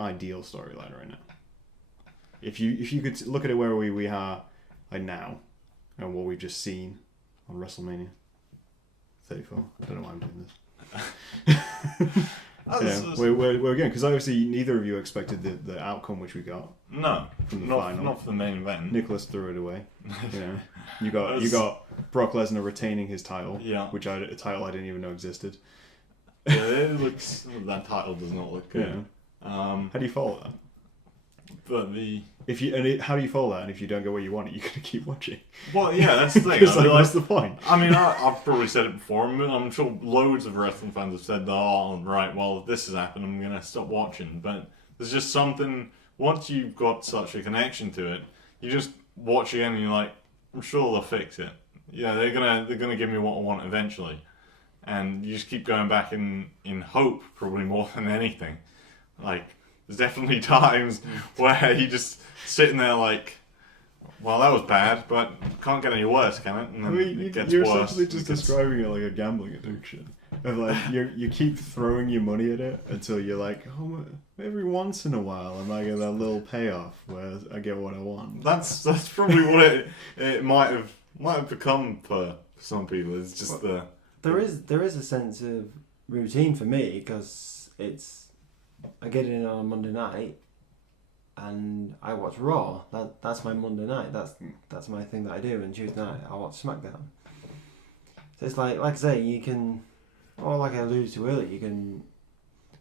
ideal storyline right now? If you could look at it where we are like now, and what we've just seen on Wrestlemania 34. I don't know why I'm doing this. We're again, because obviously neither of you expected the outcome which we got. No, from the not, final. not for the main event. Nicholas threw it away. You got Brock Lesnar retaining his title, which a title I didn't even know existed. Yeah, it looks, that title does not look good. Yeah. How do you follow that? But how do you follow that? And if you don't get what you want, you're gonna keep watching. Well, yeah, that's the thing. What's the point? I mean, I've probably said it before. I'm sure loads of wrestling fans have said, "Oh, right, well, if this has happened, I'm gonna stop watching." But there's just something. Once you've got such a connection to it, you just watch again, and you're like, "I'm sure they'll fix it." Yeah, they're gonna give me what I want eventually, and you just keep going back in hope, probably more than anything. Like, there's definitely times where you just sitting there like, well, that was bad, but can't get any worse, can it? And then it gets you're worse. essentially just describing it like a gambling addiction. Of like, you keep throwing your money at it until you're like, oh, every once in a while I might get that little payoff where I get what I want. That's probably what it might have become for some people. It's just there is a sense of routine for me because I get in on a Monday night and I watch Raw. That's my Monday night. That's my thing that I do. And Tuesday night I watch SmackDown. So it's like I say, you can, or like I alluded to earlier, you can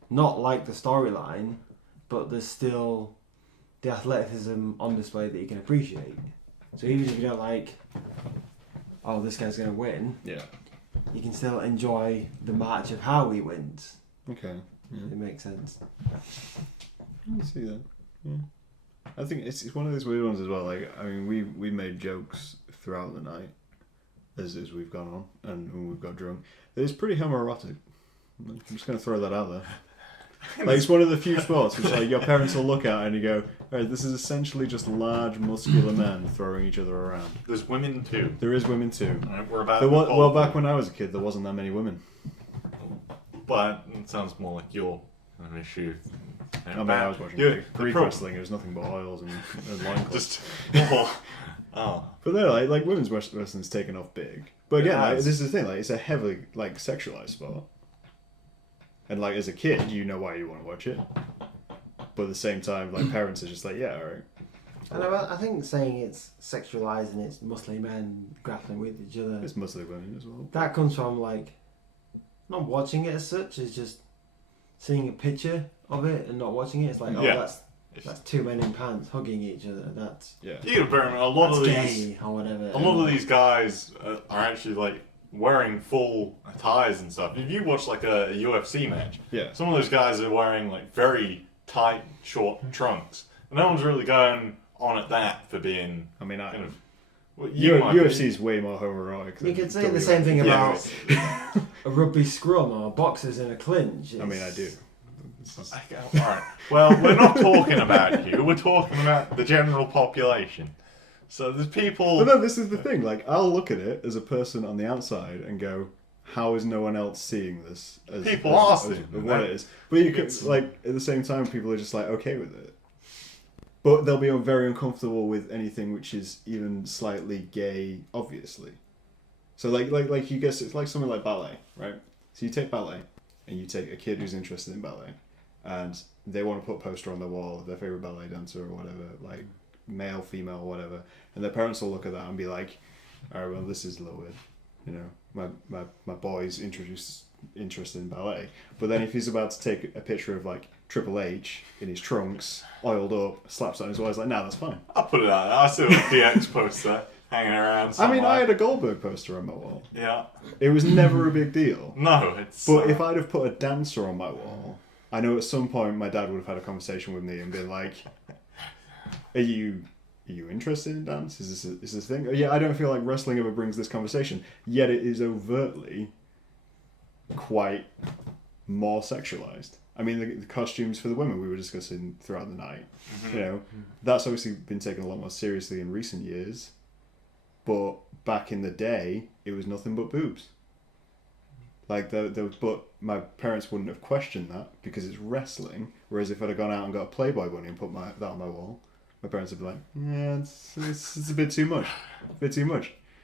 not like the storyline, but there's still the athleticism on display that you can appreciate. So even if you don't like, oh, this guy's going to win, you can still enjoy the match of how he wins. Okay. Yeah. It makes sense. I can see that. Yeah. I think it's one of those weird ones as well. Like, I mean, we made jokes throughout the night as we've gone on and when we've got drunk. It's pretty homoerotic. I'm just going to throw that out there. Like, it's one of the few sports which, like, your parents will look at and you go, "Alright, this is essentially just large, muscular men throwing each other around." There's women too. There is women too. Right, we're about well, back when I was a kid, there wasn't that many women. But it sounds more like your kind of issue. I mean, I was watching Greek wrestling. It was nothing but oils and loincloths. But no, like women's wrestling's taken off big. But again, like, this is the thing. Like, it's a heavily like sexualized sport. And like as a kid, you know why you want to watch it. But at the same time, like parents are just like, yeah, alright. I think saying it's sexualized and it's muscly men grappling with each other. It's muscly women as well. That comes from like not watching it as such. It's just seeing a picture of it and not watching it. It's like, that's two men in pants hugging each other. That's You gotta bear in mind, a lot of these or whatever. A lot of these guys are actually like wearing full attires and stuff. If you watch like a UFC match, some of those guys are wearing like very tight, short trunks, and no one's really going on at that for being. I mean, kind of. Well, UFC is way more homoerotic. You could say the same thing about a rugby scrum or boxers in a clinch. I mean, I do. Alright. Well, we're not talking about you. We're talking about the general population. So there's people. But no, this is the thing. Like, I'll look at it as a person on the outside and go, "How is no one else seeing this?" As people are seeing what it is. But you could like at the same time, people are just like okay with it. But they'll be very uncomfortable with anything which is even slightly gay, obviously. So like you guess it's like something like ballet, right? So you take ballet, and you take a kid who's interested in ballet, and they want to put a poster on the wall of their favorite ballet dancer or whatever, like male, female, whatever, and their parents will look at that and be like, "All right, well, this is a little weird, you know. My boy's interested in ballet." But then if he's about to take a picture of like Triple H in his trunks, oiled up, slaps on his wall, he's like, "Nah, that's fine." I'll put it out. I still have a DX poster hanging around somewhere. I mean, I had a Goldberg poster on my wall. Yeah. It was never a big deal. No, it's. But if I'd have put a dancer on my wall, I know at some point my dad would have had a conversation with me and been like, Are you interested in dance? Is this a thing? Yeah, I don't feel like wrestling ever brings this conversation. Yet it is overtly quite more sexualized. I mean, the costumes for the women we were discussing throughout the night. Mm-hmm. You know, that's obviously been taken a lot more seriously in recent years. But back in the day, it was nothing but boobs. Like but my parents wouldn't have questioned that because it's wrestling. Whereas if I'd have gone out and got a Playboy bunny and put that on my wall, my parents would be like, "Yeah, it's a bit too much,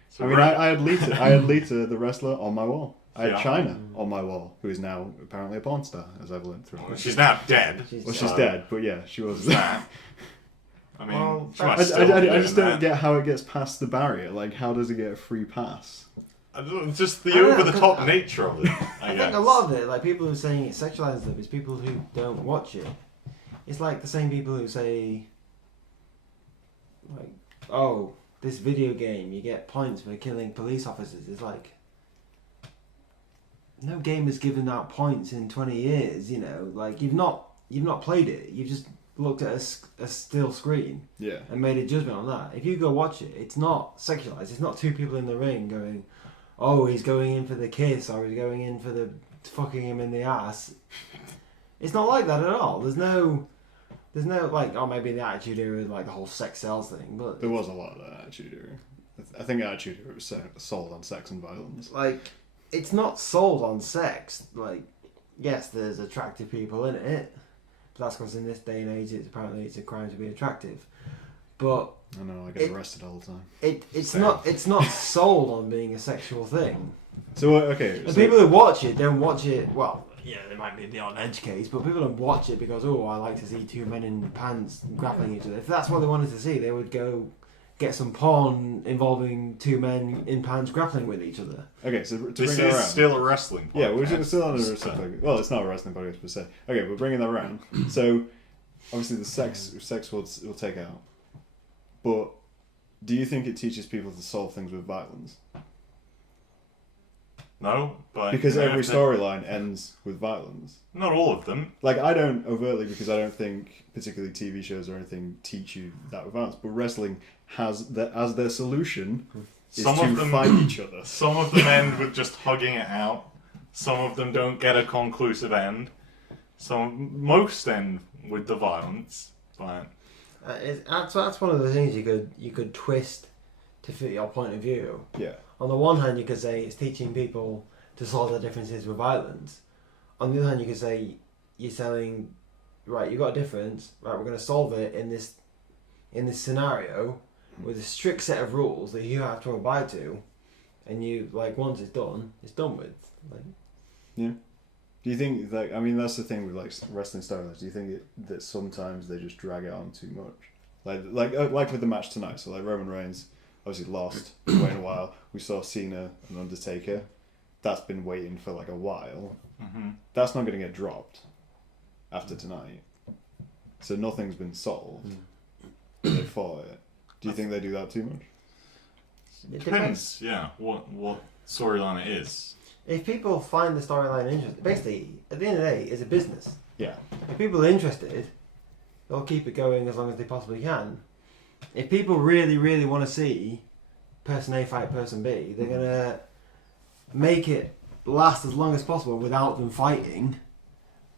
So I mean, I had Lita, the wrestler, on my wall. I had China on my wall, who is now apparently a porn star, as I've learned through. Well, she's now dead. She's dead, but yeah, she was. That. I mean, I just don't get how it gets past the barrier. Like, how does it get a free pass? Just the over-the-top nature of it. I think a lot of it, like people who are saying it's sexualized stuff, is people who don't watch it. It's like the same people who say, like, "Oh, this video game, you get points for killing police officers." It's like, no game has given out points in 20 years. You know, like you've not played it. You've just looked at a still screen and made a judgment on that. If you go watch it, it's not sexualized. It's not two people in the ring going, "Oh, he's going in for the kiss," or "He's going in for the fucking him in the ass." It's not like that at all. There's no like, oh, maybe the Attitude Era, like the whole sex sells thing, but there was a lot of that Attitude Era. I think Attitude Era was sold on sex and violence. Like, it's not sold on sex. Like, yes, there's attractive people in it, but that's because in this day and age, it's a crime to be attractive. But I know, I get arrested all the time. It's not sold on being a sexual thing. So okay, and people who watch it don't watch it. Well, yeah, there might be the odd edge case, but people don't watch it because I like to see two men in pants grappling each other. If that's what they wanted to see, they would go get some porn involving two men in pants grappling with each other. Okay, so to this bring is that around, still a wrestling podcast. Yeah, we're still on a wrestling podcast. Well, it's not a wrestling podcast per se. Okay, we're bringing that around. So obviously the sex will take out. But do you think it teaches people to solve things with violence? No, but because every storyline ends with violence. Not all of them. Like, I don't overtly, because I don't think particularly TV shows or anything teach you that with violence. But wrestling has as their solution is fight each other. Some of them end with just hugging it out. Some of them don't get a conclusive end. Most end with the violence. But that's one of the things you could twist to fit your point of view. Yeah. On the one hand, you could say it's teaching people to solve their differences with violence. On the other hand, you could say you're selling right, you've got a difference. Right, we're going to solve it in this scenario with a strict set of rules that you have to abide to, and you like once it's done with. Like, yeah. Do you think like I mean that's the thing with like wrestling storylines? Do you think that sometimes they just drag it on too much? Like with the match tonight. So like Roman Reigns obviously lost, waiting a while. We saw Cena and Undertaker. That's been waiting for like a while. Mm-hmm. That's not going to get dropped after tonight. So nothing's been solved. They fought it. Do you think they do that too much? It depends. Yeah, what storyline it is. If people find the storyline interesting, basically at the end of the day, it's a business. Yeah. If people are interested, they'll keep it going as long as they possibly can. If people really, really want to see person A fight person B, they're gonna make it last as long as possible without them fighting.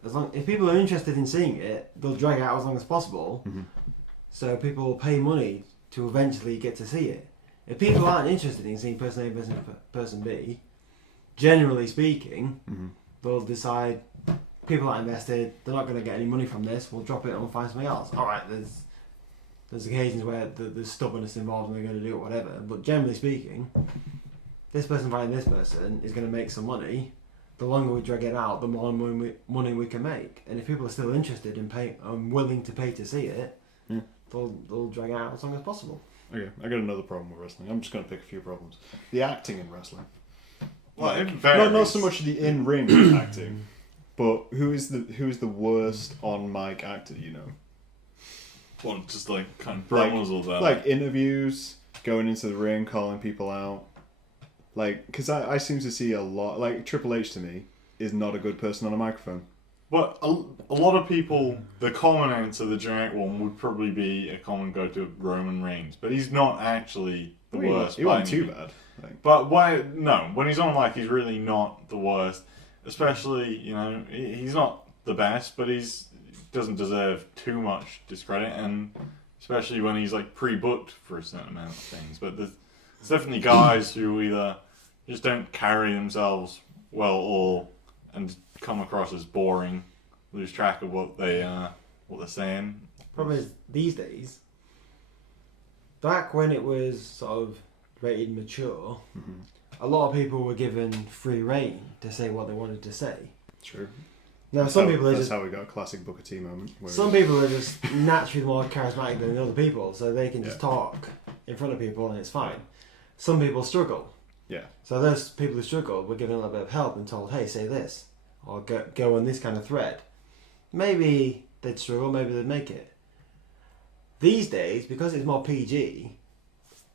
If people are interested in seeing it, they'll drag it out as long as possible. Mm-hmm. So people will pay money to eventually get to see it. If people aren't interested in seeing person A versus person B, generally speaking, they'll decide people aren't invested. They're not going to get any money from this. We'll drop it and we'll find something else. All right, there's occasions where there's stubbornness involved and they're going to do it, whatever. But generally speaking, this person fighting this person is going to make some money. The longer we drag it out, the more money we can make. And if people are still interested in paying and willing to pay to see it, they'll drag it out as long as possible. Okay, I got another problem with wrestling. I'm just going to pick a few problems. The acting in wrestling. Well, it Not varies. so much the in-ring acting, but who is the worst on mic actor? You know, What, just like kind of promos or that? like interviews, going into the ring, calling people out. Like, because I seem to see a lot. Like Triple H to me is not a good person on a microphone. But a lot of people, the common answer, the generic one, would probably be a common go-to Roman Reigns. But he's not actually the worst. He wasn't too bad. But when he's on mic, he's really not the worst. Especially, he's not the best, but he doesn't deserve too much discredit. And especially when he's like pre-booked for a certain amount of things. But there's definitely guys who either just don't carry themselves well and come across as boring, lose track of what they're saying. Problem is, these days, back when it was sort of rated mature, a lot of people were given free reign to say what they wanted to say. True. Now, That's how we got a classic Booker T moment. Some people are just naturally more charismatic than other people, so they can just talk in front of people and it's fine. Some people struggle. Yeah. So those people who struggle were given a little bit of help and told, hey, say this, or go on this kind of thread. Maybe they'd struggle, maybe they'd make it. These days, because it's more PG,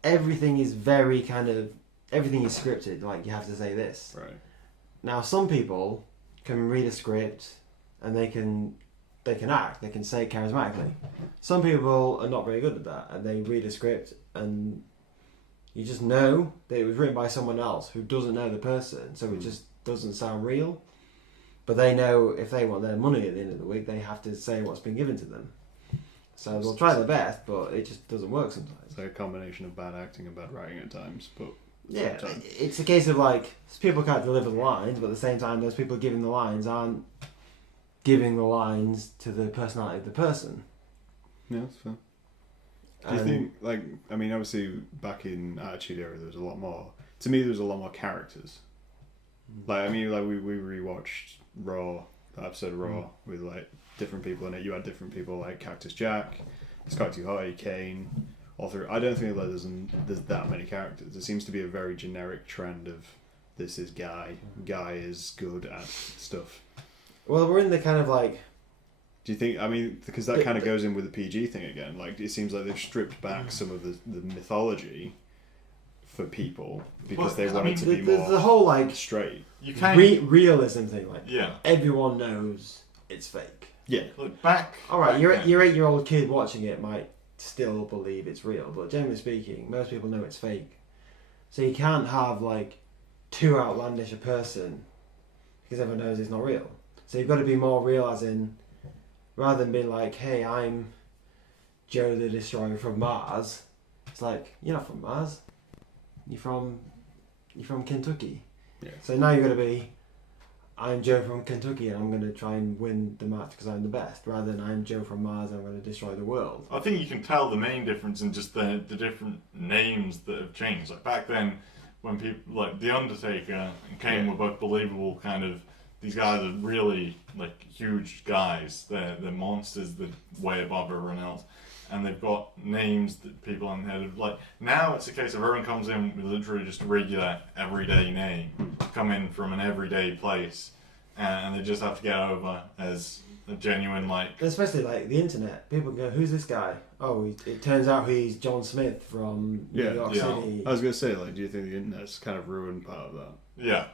everything is everything is scripted, like you have to say this. Right. Now, some people can read a script and they can act, they can say it charismatically. Some people are not very good at that, and they read a script and you just know that it was written by someone else who doesn't know the person, so it just doesn't sound real. But they know if they want their money at the end of the week, they have to say what's been given to them. So they'll try their best, but it just doesn't work sometimes. It's like a combination of bad acting and bad writing at times, but Yeah, sometimes. it's a case of like, people can't deliver the lines, but at the same time, those people giving the lines aren't giving the lines to the personality of the person. Yeah, that's fair. Do you think, obviously back in Attitude Era, there was a lot more. To me, there was a lot more characters. We rewatched Raw, the episode of Raw, with like different people in it. You had different people like Cactus Jack, Scott Too High, Kane, all through. I don't think that there's that many characters. There seems to be a very generic trend of this is Guy is good at stuff. Well, we're in the kind of like... Do you think, because that kind of goes in with the PG thing again, like it seems like they've stripped back some of the mythology for people because they want it to be more the whole like straight. You can't realism thing, like everyone knows it's fake. Yeah. Look back. All right, your 8-year-old kid watching it might still believe it's real, but generally speaking, most people know it's fake. So you can't have like too outlandish a person because everyone knows it's not real. So you've got to be more real, as in, rather than being like, hey, I'm Joe the Destroyer from Mars. It's like, you're not from Mars. You're from Kentucky. Yeah. So now you've got to be, I'm Joe from Kentucky and I'm going to try and win the match because I'm the best, rather than I'm Joe from Mars and I'm going to destroy the world. I think you can tell the main difference in just the different names that have changed. Like back then, when people like The Undertaker and Kane were both believable, kind of, these guys are really like huge guys. They're monsters. They're way above everyone else, and they've got names that people haven't heard of. Like now, it's a case of everyone comes in with literally just a regular, everyday name, come in from an everyday place, and they just have to get over as a genuine like. Especially like the internet, people go, "Who's this guy?" Oh, it turns out he's John Smith from New York City. I was gonna say, like, do you think the internet's kind of ruined part of that? Yeah.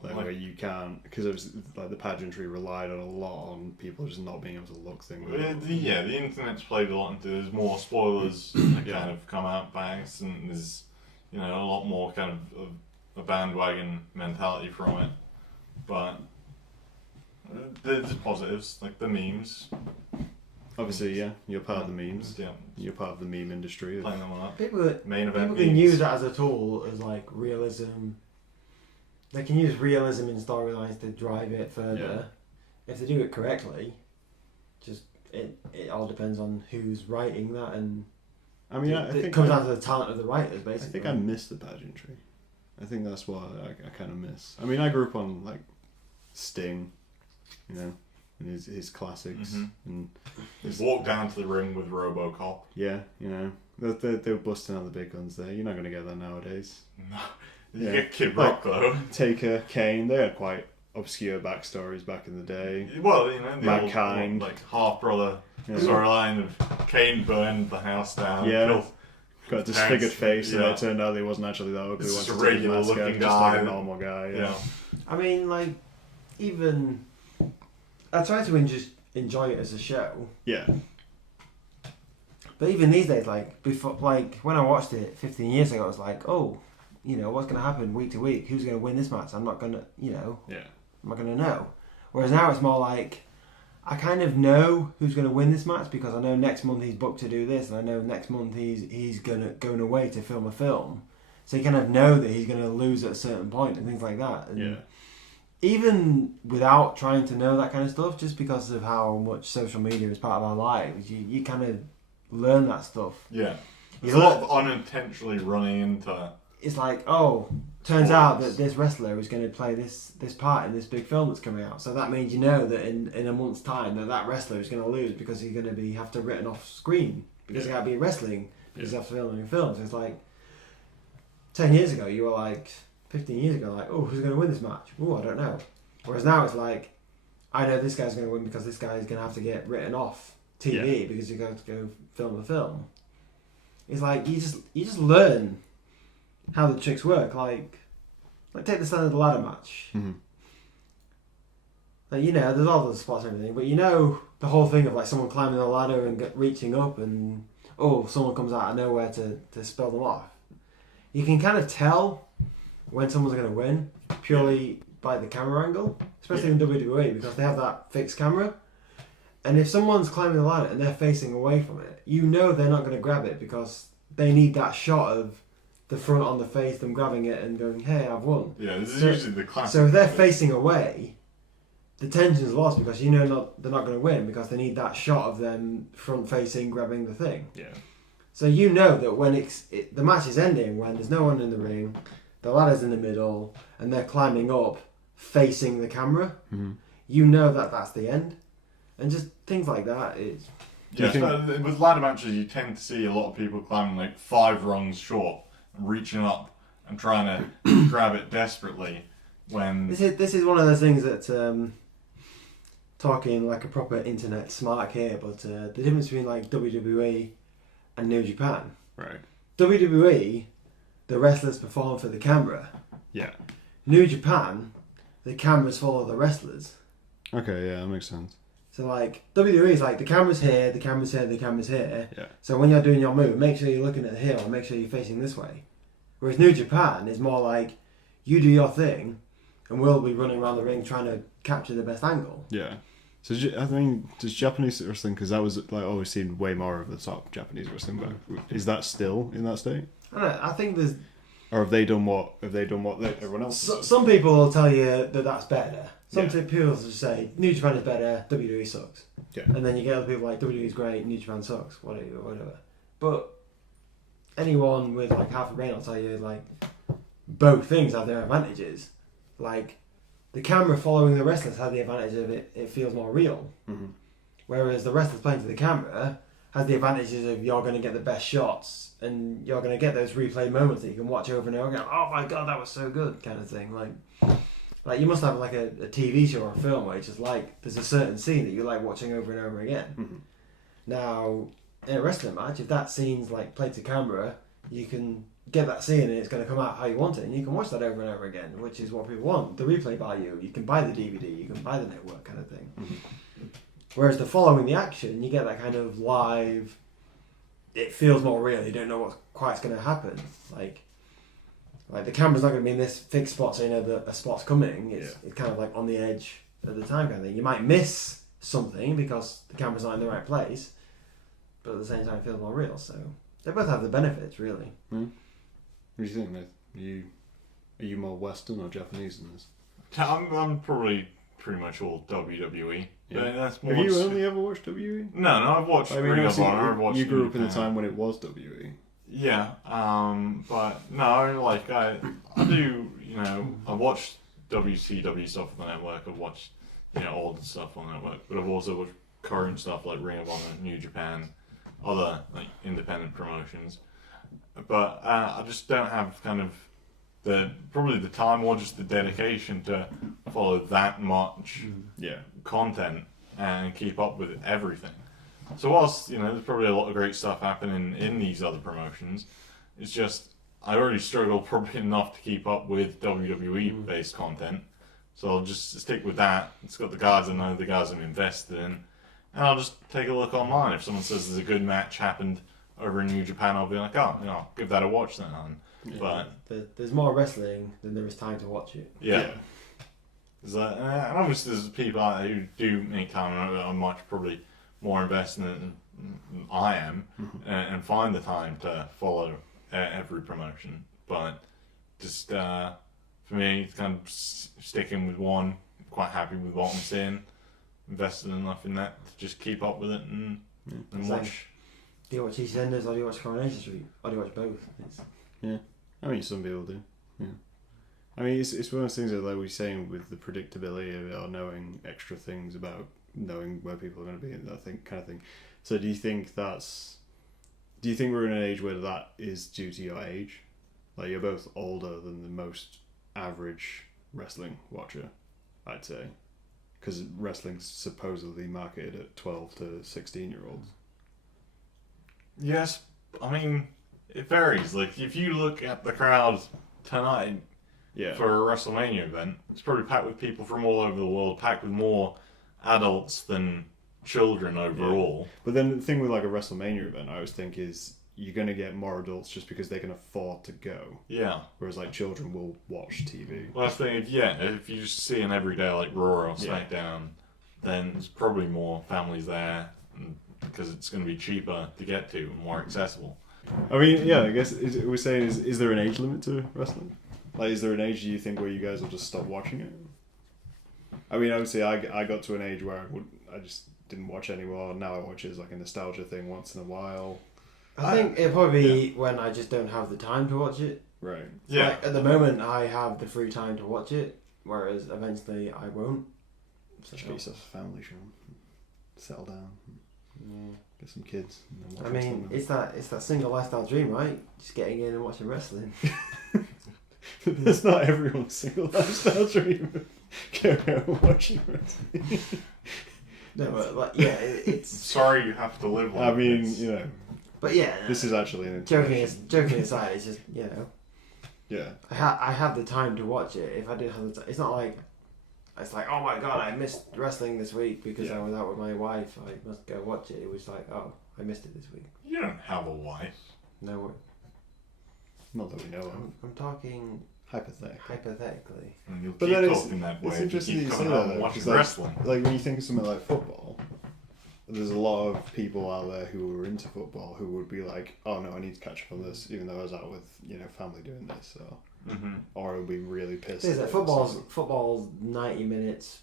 Like where you can't, because it was like the pageantry relied on a lot on people just not being able to look things. The internet's played a lot into. There's more spoilers that kind of come out by accident. There's a lot more kind of a bandwagon mentality from it, but there's positives like the memes. Obviously, yeah, you're part of the memes. Yeah, you're part of the meme industry. playing them up. People Main event. People can use that as a tool as like realism. They can use realism in storylines to drive it further. Yeah. If they do it correctly, just it all depends on who's writing that, and I mean, I think it comes down to the talent of the writers, basically. I think I miss the pageantry. I think that's what I kind of miss. I mean, I grew up on like Sting, and his classics, and his walk down to the ring with RoboCop. Yeah, they were busting out the big guns there. You're not going to get that nowadays. No. You get Kid Rock though. Taker, Kane, they had quite obscure backstories back in the day. Well, the Mankind, old, like half brother storyline of Kane burned the house down. Yeah, got a disfigured face, and yeah. it turned out he wasn't actually that ugly. It's just a regular looking guy, just like a normal guy. Yeah. I mean, like, even I try to just enjoy it as a show. Yeah. But even these days, like before, like when I watched it 15 years ago, I was like, oh, what's going to happen week to week? Who's going to win this match? I'm not going to, I'm not going to know. Whereas now it's more like, I kind of know who's going to win this match because I know next month he's booked to do this, and I know next month he's going away to film a film. So you kind of know that he's going to lose at a certain point and things like that. And even without trying to know that kind of stuff, just because of how much social media is part of our lives, you kind of learn that stuff. Yeah. There's a lot of unintentionally running into... It's like, oh, turns out that this wrestler is going to play this part in this big film that's coming out. So that means that in a month's time that wrestler is going to lose because he's going to have to written off screen because he got to be wrestling because he has to film in film. So it's like 10 years ago, you were like 15 years ago, like, oh, who's going to win this match? Oh, I don't know. Whereas now it's like, I know this guy's going to win because this guy's going to have to get written off TV because you're going to go film a film. It's like you just learn how the tricks work. Like take the stand of the ladder match. Mm-hmm. Like, there's all the spots and everything, but the whole thing of like someone climbing the ladder and reaching up, and someone comes out of nowhere to spell them off. You can kind of tell when someone's going to win purely by the camera angle, especially in WWE because they have that fixed camera. And if someone's climbing the ladder and they're facing away from it, they're not going to grab it because they need that shot of the front on the face, them grabbing it and going, hey, I've won. Yeah, this is usually the classic. So if they're facing away, the tension's lost because they're not going to win because they need that shot of them front facing grabbing the thing. Yeah. So that when the match is ending, when there's no one in the ring, the ladder's in the middle, and they're climbing up facing the camera, that's the end. And just things like that. With ladder matches, you tend to see a lot of people climbing like 5 rungs short, reaching up and trying to grab it desperately. When this is one of those things that talking like a proper internet smart here, but the difference between like WWE and New Japan. Right. WWE, the wrestlers perform for the camera. Yeah. New Japan, the cameras follow the wrestlers. Okay, yeah, that makes sense. So like WWE is like the camera's here, the camera's here, the camera's here. Yeah. So when you're doing your move, make sure you're looking at the hill and make sure you're facing this way. Whereas New Japan is more like you do your thing, and we'll be running around the ring trying to capture the best angle. Yeah. So I think does Japanese wrestling, because that was like always seen way more of the top Japanese wrestling, but is that still in that state? I don't know. I think there's. Or have they done what everyone else? Some people will tell you that that's better. Some people just say New Japan is better, WWE sucks. Yeah. And then you get other people like WWE is great, New Japan sucks, whatever. But anyone with like half a brain will tell you like both things have their advantages. Like the camera following the wrestlers had the advantage of it feels more real. Mm-hmm. Whereas the wrestlers playing to the camera has the advantages of you're going to get the best shots and you're going to get those replay moments that you can watch over and over again. Oh my god, that was so good, kind of thing. Like you must have like a TV show or a film where it's just like there's a certain scene that you like watching over and over again. Mm-hmm. Now in a wrestling match, if that scene's like played to camera, you can get that scene and it's going to come out how you want it, and you can watch that over and over again, which is what people want. The replay value, you can buy the DVD, you can buy the network kind of thing. Mm-hmm. Whereas the following the action, you get that kind of live. It feels more real. You don't know what's quite going to happen. Like the camera's not going to be in this fixed spot, so you know that a spot's coming. It's kind of like on the edge at the time kind of thing. You might miss something because the camera's not in the right place, but at the same time it feels more real. So they both have the benefits, really. What do you think, mate? Are you more Western or Japanese in this? I'm probably pretty much all WWE. Yeah. That's more Have you only ever watched WWE? No, I've watched Ring of Honor. I've watched you grew up in the Japan. time when it was WWE. Yeah, but no, like I do, I watched WCW stuff on the network. I've watched, all the stuff on the network, but I've also watched current stuff like Ring of Honor, New Japan, other like independent promotions. But I just don't have kind of probably the time or just the dedication to follow that much content and keep up with everything. So whilst, there's probably a lot of great stuff happening in these other promotions, it's just, I already struggle probably enough to keep up with WWE-based content. So I'll just stick with that. It's got the guys I know, the guys I'm invested in, and I'll just take a look online. If someone says there's a good match happened over in New Japan, I'll be like, I'll give that a watch then. But there's more wrestling than there is time to watch it. Yeah. And obviously there's people out there who do make time, and I'm much probably more invested than I am, and find the time to follow every promotion. But just for me, it's kind of sticking with one, quite happy with what I'm seeing, invested enough in that to just keep up with it and watch. Do you watch EastEnders or do you watch Coronation Street? Or do you watch both? I mean, some people do. Yeah. I mean, it's one of those things that, like we were saying, with the predictability of it, or knowing extra things about knowing where people are going to be, and that kind of thing. So, do you think we're in an age where that is due to your age? Like, you're both older than the most average wrestling watcher, I'd say, because wrestling's supposedly marketed at 12 to 16-year-olds. Yes, I mean, it varies. Like, if you look at the crowd tonight for a WrestleMania event, it's probably packed with people from all over the world, packed with more adults than children overall. Yeah. But then the thing with like a WrestleMania event, I always think, is you're going to get more adults just because they can afford to go. Yeah. Whereas like children will watch TV. Well, I think, if you just see an everyday like Raw or SmackDown, then there's probably more families there because it's going to be cheaper to get to and more accessible. I mean, I guess we're saying is there an age limit to wrestling? Like, is there an age, do you think, where you guys will just stop watching it? I mean, obviously, I got to an age where I just didn't watch anymore. Now I watch it as like a nostalgia thing once in a while. I think it'll probably be when I just don't have the time to watch it. Right. Yeah. Like, at the moment, I have the free time to watch it, whereas eventually I won't. So just get yourself a family show. Settle down. Yeah. Get some kids. And I mean, it's that single lifestyle dream, right? Just getting in and watching wrestling. That's not everyone's single lifestyle dream. Go around watching wrestling. No, but like, it's. Sorry, you have to live. I mean, But yeah, this is actually an joking aside. It's just Yeah. I have the time to watch it. If I didn't have the time, it's not like. It's like, oh my god, I missed wrestling this week because I was out with my wife. I must go watch it. It was like, oh, I missed it this week. You don't have a wife. No. Not that we know of. I'm talking hypothetically. And you'll But keep then talking that way. It's interesting keep that you say coming out that, and though, watching because wrestling. like when you think of something like football, there's a lot of people out there who are into football who would be like, oh no, I need to catch up on this, even though I was out with family doing this. So or he'll be really pissed. It's like football's 90 minutes,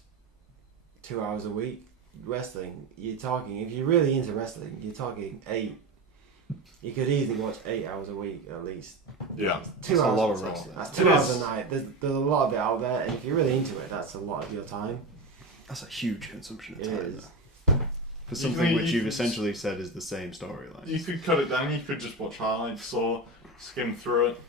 2 hours a week. Wrestling, you're talking, if you're really into wrestling, you're talking 8. You could easily watch 8 hours a week at least. Yeah. Two That's hours, a lot of wrestling. That's 2 hours a night. There's a lot of it out there, and if you're really into it, that's a lot of your time. That's a huge consumption of It time. is. For something which you've essentially said is the same storyline. You could cut it down. You could just watch highlights or skim through it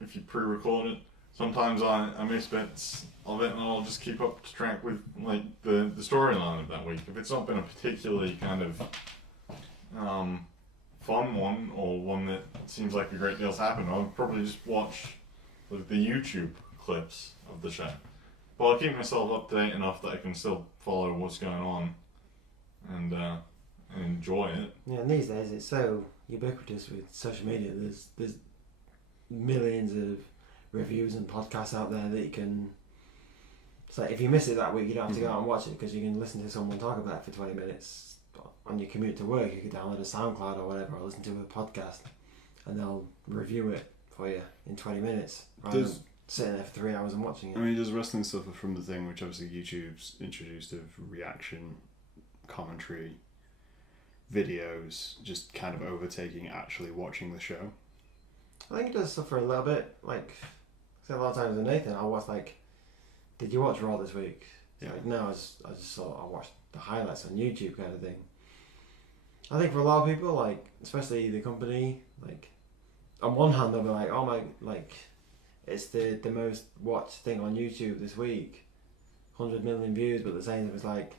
if you pre-record it. Sometimes I miss bits of it, and I'll just keep up to track with like the storyline of that week. If it's not been a particularly kind of fun one or one that seems like a great deal's happened, I'll probably just watch the YouTube clips of the show. But I'll keep myself up to date enough that I can still follow what's going on and enjoy it. Yeah, and these days it's so ubiquitous with social media. There's millions of reviews and podcasts out there that you can. It's like if you miss it that week, you don't have to go out and watch it because you can listen to someone talk about it for 20 minutes on your commute to work. You could download a SoundCloud or whatever, or listen to a podcast, and they'll review it for you in 20 minutes rather than sitting there for 3 hours and watching it. I mean, does wrestling suffer from the thing which obviously YouTube's introduced of reaction, commentary, videos, just kind of overtaking actually watching the show? I think it does suffer a little bit. Like, I a lot of times with Nathan, I'll watch like, did you watch Raw this week? Yeah. Like, no, I just saw, I watched the highlights on YouTube kind of thing. I think for a lot of people, like, especially the company, like, on one hand they'll be like, oh my, like, it's the most watched thing on YouTube this week, 100 million views, but the same time it's like,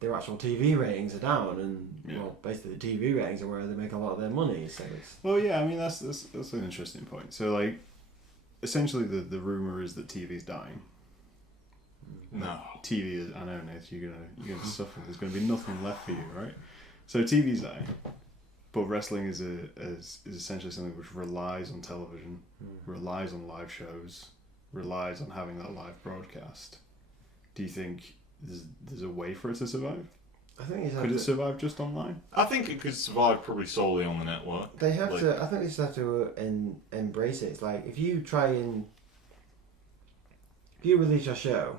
their actual TV ratings are down, and well, basically the TV ratings are where they make a lot of their money. So it's... Well, yeah, I mean that's an interesting point. So like, essentially the rumor is that TV's dying. No. TV is. I know, Nate. You're gonna suffer. There's gonna be nothing left for you, right? So TV's dying, but wrestling is essentially something which relies on television, relies on live shows, relies on having that live broadcast. Do you think there's a way for it to survive? I think could it survive just online? I think it could survive probably solely on the network. They have to. I think they just have to embrace it. It's like if you release your show,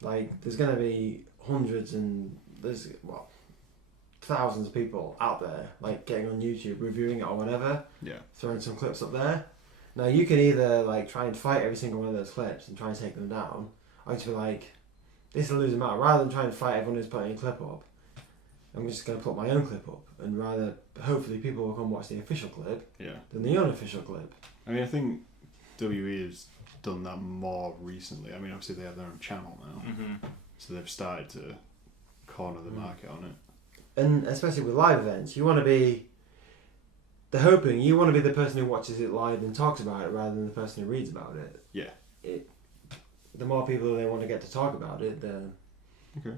like there's gonna be hundreds and thousands of people out there like getting on YouTube reviewing it or whatever. Yeah. Throwing some clips up there. Now you can either like try and fight every single one of those clips and try and take them down, or just be like, this will lose them out. Rather than trying to fight everyone who's putting a clip up, I'm just going to put my own clip up, and rather, hopefully people will come watch the official clip than the unofficial clip. I mean, I think WWE has done that more recently. I mean, obviously they have their own channel now, so they've started to corner the market on it. And especially with live events, you want to be the person who watches it live and talks about it rather than the person who reads about it. Yeah. The more people they want to get to talk about it, the okay.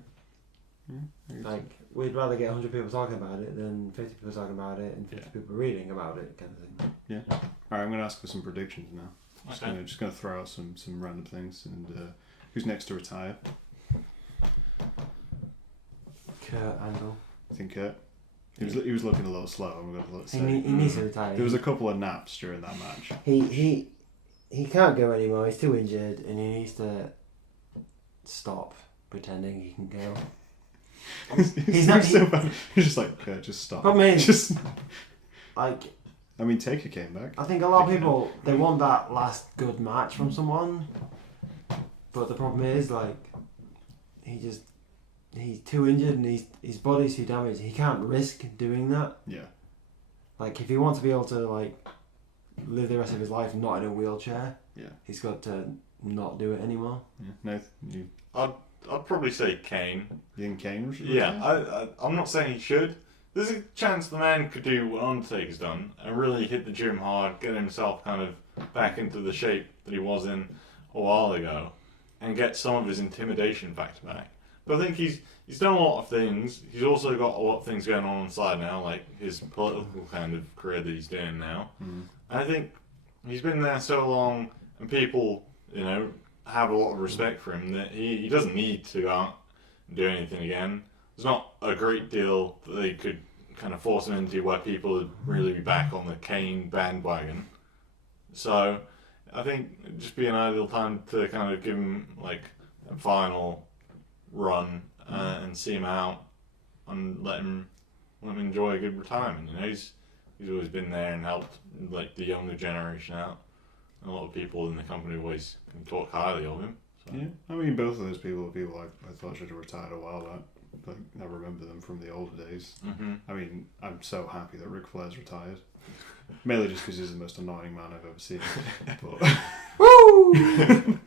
Like, we'd rather get 100 people talking about it than 50 people talking about it and 50 people reading about it, kind of thing. Yeah. Alright, I'm going to ask for some predictions now. Okay. Just going to throw out some random things. And who's next to retire? Kurt Angle. I think Kurt. He was looking a little slow. I'm going to let He say. needs to retire. There was a couple of naps during that match. He can't go anymore. He's too injured, and he needs to stop pretending he can go. He's not so bad. He's just like, Kurt, just stop. I mean, just like. I mean, Taker came back. I think a lot of people they want that last good match from someone, but the problem is like, he's too injured and his body's too damaged. He can't risk doing that. Yeah. Like if he wants to be able to like live the rest of his life not in a wheelchair, he's got to not do it anymore. Yeah. No, I'd probably say Kane. You think Kane should? Yeah, I'm not saying he should. There's a chance the man could do what Undertaker's done and really hit the gym hard, get himself kind of back into the shape that he was in a while ago, and get some of his intimidation factor back. But I think he's done a lot of things. He's also got a lot of things going on the side now, like his political kind of career that he's doing now. And I think he's been there so long, and people, have a lot of respect for him that he doesn't need to go out and do anything again. There's not a great deal that they could kind of force him into where people would really be back on the Kane bandwagon. So I think it'd just be an ideal time to kind of give him like a final run and see him out and let him enjoy a good retirement. You know, he's always been there and helped like the younger generation out. And a lot of people in the company always can talk highly of him. So. Yeah, I mean, both of those people are people I thought should have retired a while back. Like, I remember them from the older days. Mm-hmm. I mean, I'm so happy that Ric Flair's retired. Mainly just because he's the most annoying man I've ever seen. But... Woo!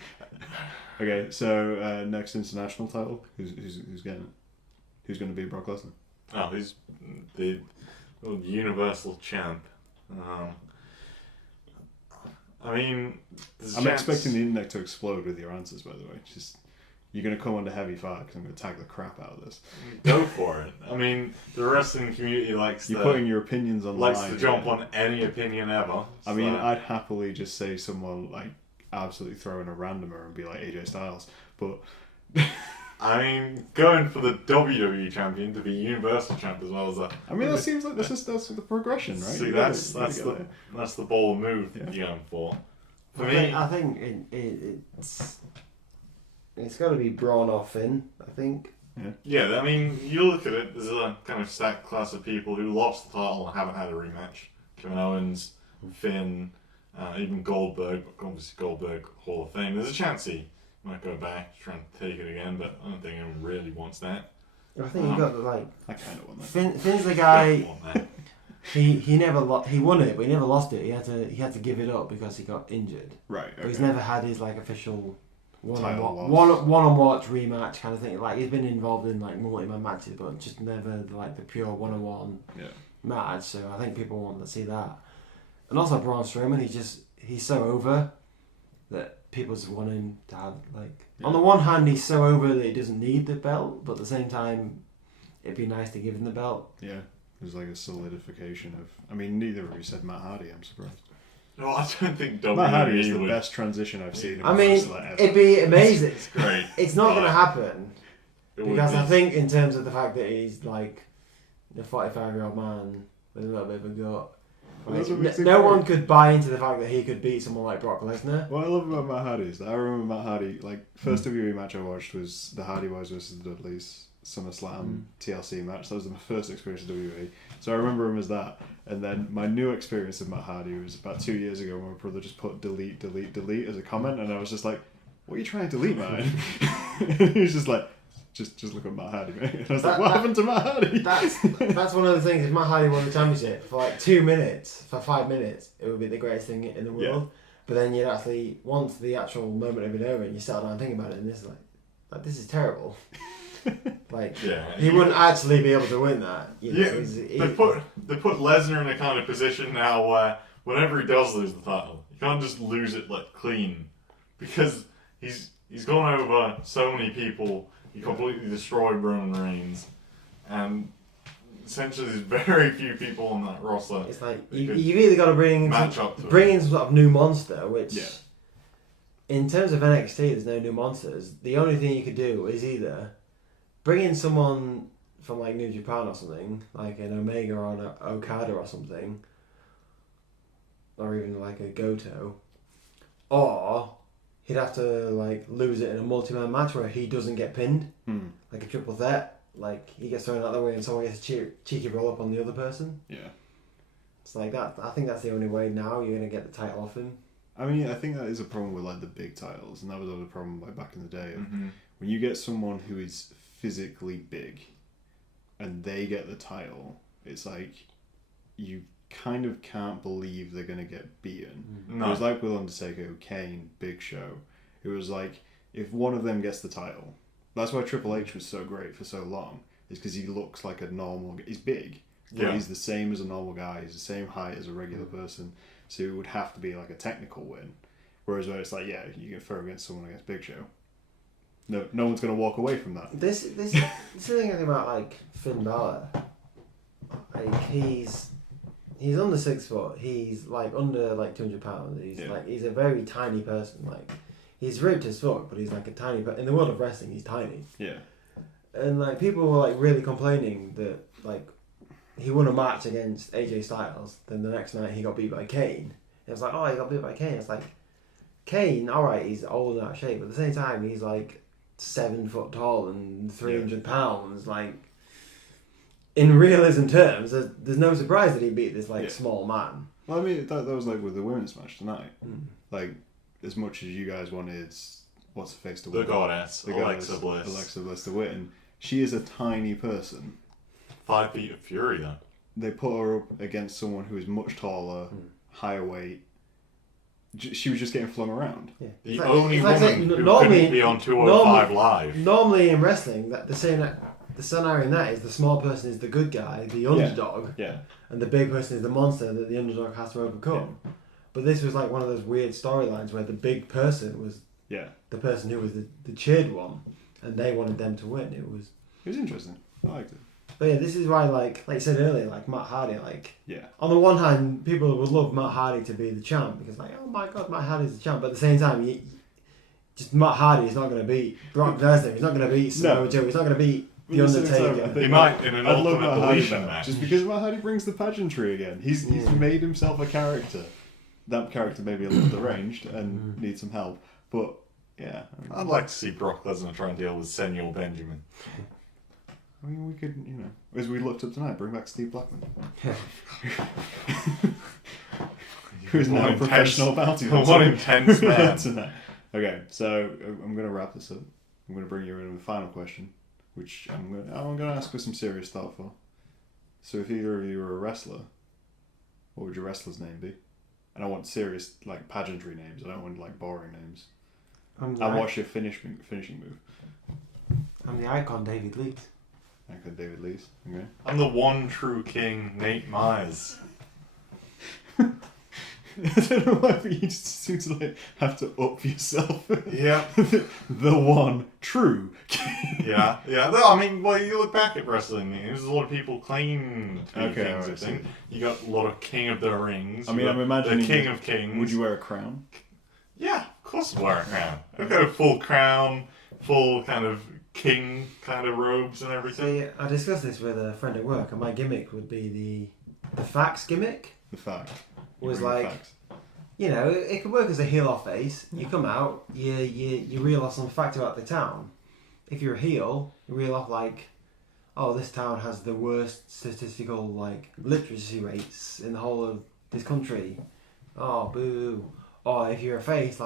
Okay, so next international title, who's getting it? Who's going to beat Brock Lesnar? Oh, he's the Universal Champ. I mean, I'm expecting the internet to explode with your answers, by the way. Just you're going to come under heavy fire because I'm going to tag the crap out of this. Go for it. I mean, the wrestling community likes you're putting your opinions online. Likes to jump on any opinion ever. I mean, I'd happily just say someone like absolutely throw in a randomer and be like AJ Styles, but I mean, going for the WWE champion to be Universal champ as well as that. I mean, that seems like that's the progression, right? See, that's the bold move you're going for. For me, I think it's got to be Braun or Finn. I think. Yeah, I mean, you look at it. There's a kind of stacked class of people who lost the title and haven't had a rematch. Kevin Owens, Finn, even Goldberg. Obviously, Goldberg Hall of Fame. There's a chance he might go back, try and take it again, but I don't think anyone really wants that. I think you got the like. I kind of want that. Finn's the guy. He never he won it, but he never lost it. He had to give it up because he got injured. Right. Okay. But he's never had his like official one on watch rematch kind of thing. Like he's been involved in like multi-man matches, but just never like the pure one-on-one match. So I think people want to see that. And also Braun Strowman, he's so over that people just want him to have like. Yeah. On the one hand, he's so over that he doesn't need the belt, but at the same time, it'd be nice to give him the belt. Yeah, there's like a solidification of. I mean, neither of you said Matt Hardy. I'm surprised. No, I don't think WWE Matt Hardy is the best transition I've seen. I mean, it'd be amazing. It's great. It's not going to happen because I think in terms of the fact that he's like a 45-year-old man with a little bit of a gut. Like, no one could buy into the fact that he could beat someone like Brock Lesnar. What I love about Matt Hardy is that I remember Matt Hardy, like, first WWE match I watched was the Hardy Boys versus the Dudleys SummerSlam TLC match. That was my first experience of WWE. So I remember him as that. And then my new experience of Matt Hardy was about 2 years ago when my brother just put delete as a comment, and I was just like, what are you trying to delete, man? And he was just like, just look at Matt Hardy, mate. And I was like, what happened to Matt Hardy? That's one of the things. If Matt Hardy won the championship for like 2 minutes, for 5 minutes, it would be the greatest thing in the world. Yeah. But then you'd actually, once the actual moment had been over, and you settle down and think about it, and it's like this is terrible. Like he wouldn't actually be able to win that. You know, they put Lesnar in a kind of position now where whenever he does lose the title, you can't just lose it like clean, because he's gone over so many people. He completely destroyed Roman Reigns, and essentially there's very few people on that roster. It's like you've either got to bring in some sort of new monster, which in terms of NXT there's no new monsters. The only thing you could do is either bring in someone from like New Japan or something, like an Omega or an Okada or something, or even like a Goto, or he'd have to like lose it in a multi-man match where he doesn't get pinned, like a triple threat. Like he gets thrown out the way and someone gets a cheeky roll up on the other person. Yeah, it's like that. I think that's the only way now you're gonna get the title off him. I mean, I think that is a problem with like the big titles, and that was always a problem like back in the day. When you get someone who is physically big and they get the title, it's like you kind of can't believe they're going to get beaten. No. It was like with Undertaker, Kane, Big Show. It was like if one of them gets the title, that's why Triple H was so great for so long, is because he looks like a normal. He's big, but he's the same as a normal guy. He's the same height as a regular person, so it would have to be like a technical win. Whereas where it's like, you can throw against someone against Big Show. No one's going to walk away from that. This is the thing about like Finn Balor. Like he's under 6 foot. He's like under like 200 pounds. He's a very tiny person. Like he's ripped as fuck, but he's like a tiny. But in the world of wrestling, he's tiny. Yeah. And like people were like really complaining that like he won a match against AJ Styles. Then the next night he got beat by Kane. It was like, oh, he got beat by Kane. It's like, Kane, alright, he's old and out of shape, but at the same time, he's like 7 foot tall and 300 pounds. Like, in realism terms, there's no surprise that he beat this small man. Well, I mean, that was like with the women's match tonight. Like, as much as you guys wanted, what's the face to win? The goddess, Alexa Bliss. Alexa Bliss to win. She is a tiny person. 5 feet of fury, though. They put her up against someone who is much taller, higher weight. She was just getting flung around. Yeah. The only woman who couldn't be on 205 Live. Normally in wrestling, the scenario in that is the small person is the good guy, the underdog, and the big person is the monster that the underdog has to overcome. Yeah. But this was like one of those weird storylines where the big person was the person who was the cheered one, and they wanted them to win. It was interesting. I liked it. But yeah, this is why, like you said earlier, like Matt Hardy, on the one hand, people would love Matt Hardy to be the champ because, like, oh my god, Matt Hardy's the champ. But at the same time, just Matt Hardy is not going to beat Brock Lesnar. He's not going to beat Samoa Joe. He's not going to be The Undertaker. He might in an ultimate deletion match. Just because Matt Hardy brings the pageantry again. He's made himself a character. That character may be a little deranged and needs some help. But, yeah. I'd like to see Brock Lesnar try and deal with Senor Benjamin. I mean, we could, as we looked up tonight, bring back Steve Blackman. Who's now a professional bounty hunter. What intense man. Tonight. Okay, so I'm going to wrap this up. I'm going to bring you in with a final question, which I'm going to ask with some serious thought for. So if either of you were a wrestler, what would your wrestler's name be? And I want serious, pageantry names. I don't want, boring names. And what's your finishing move? I'm the icon, David Leeds. Icon, David Leeds. Okay. I'm the one true king, Nate Myers. I don't know why, but you just seem to have to up yourself. Yeah. The one true king. Yeah. I mean, you look back at wrestling, there's a lot of people claim to be kings of things. You got a lot of King of the Rings. I mean, I'm imagining the King of Kings. Would you wear a crown? Yeah, of course I'd wear a crown. I'd go full crown, full kind of king kind of robes and everything. See, I discussed this with a friend at work, and my gimmick would be the facts gimmick. The fact. Was it could work as a heel or face. You come out, you reel off some fact about the town. If you're a heel, you reel off this town has the worst statistical literacy rates in the whole of this country. Oh, boo. Or if you're a face,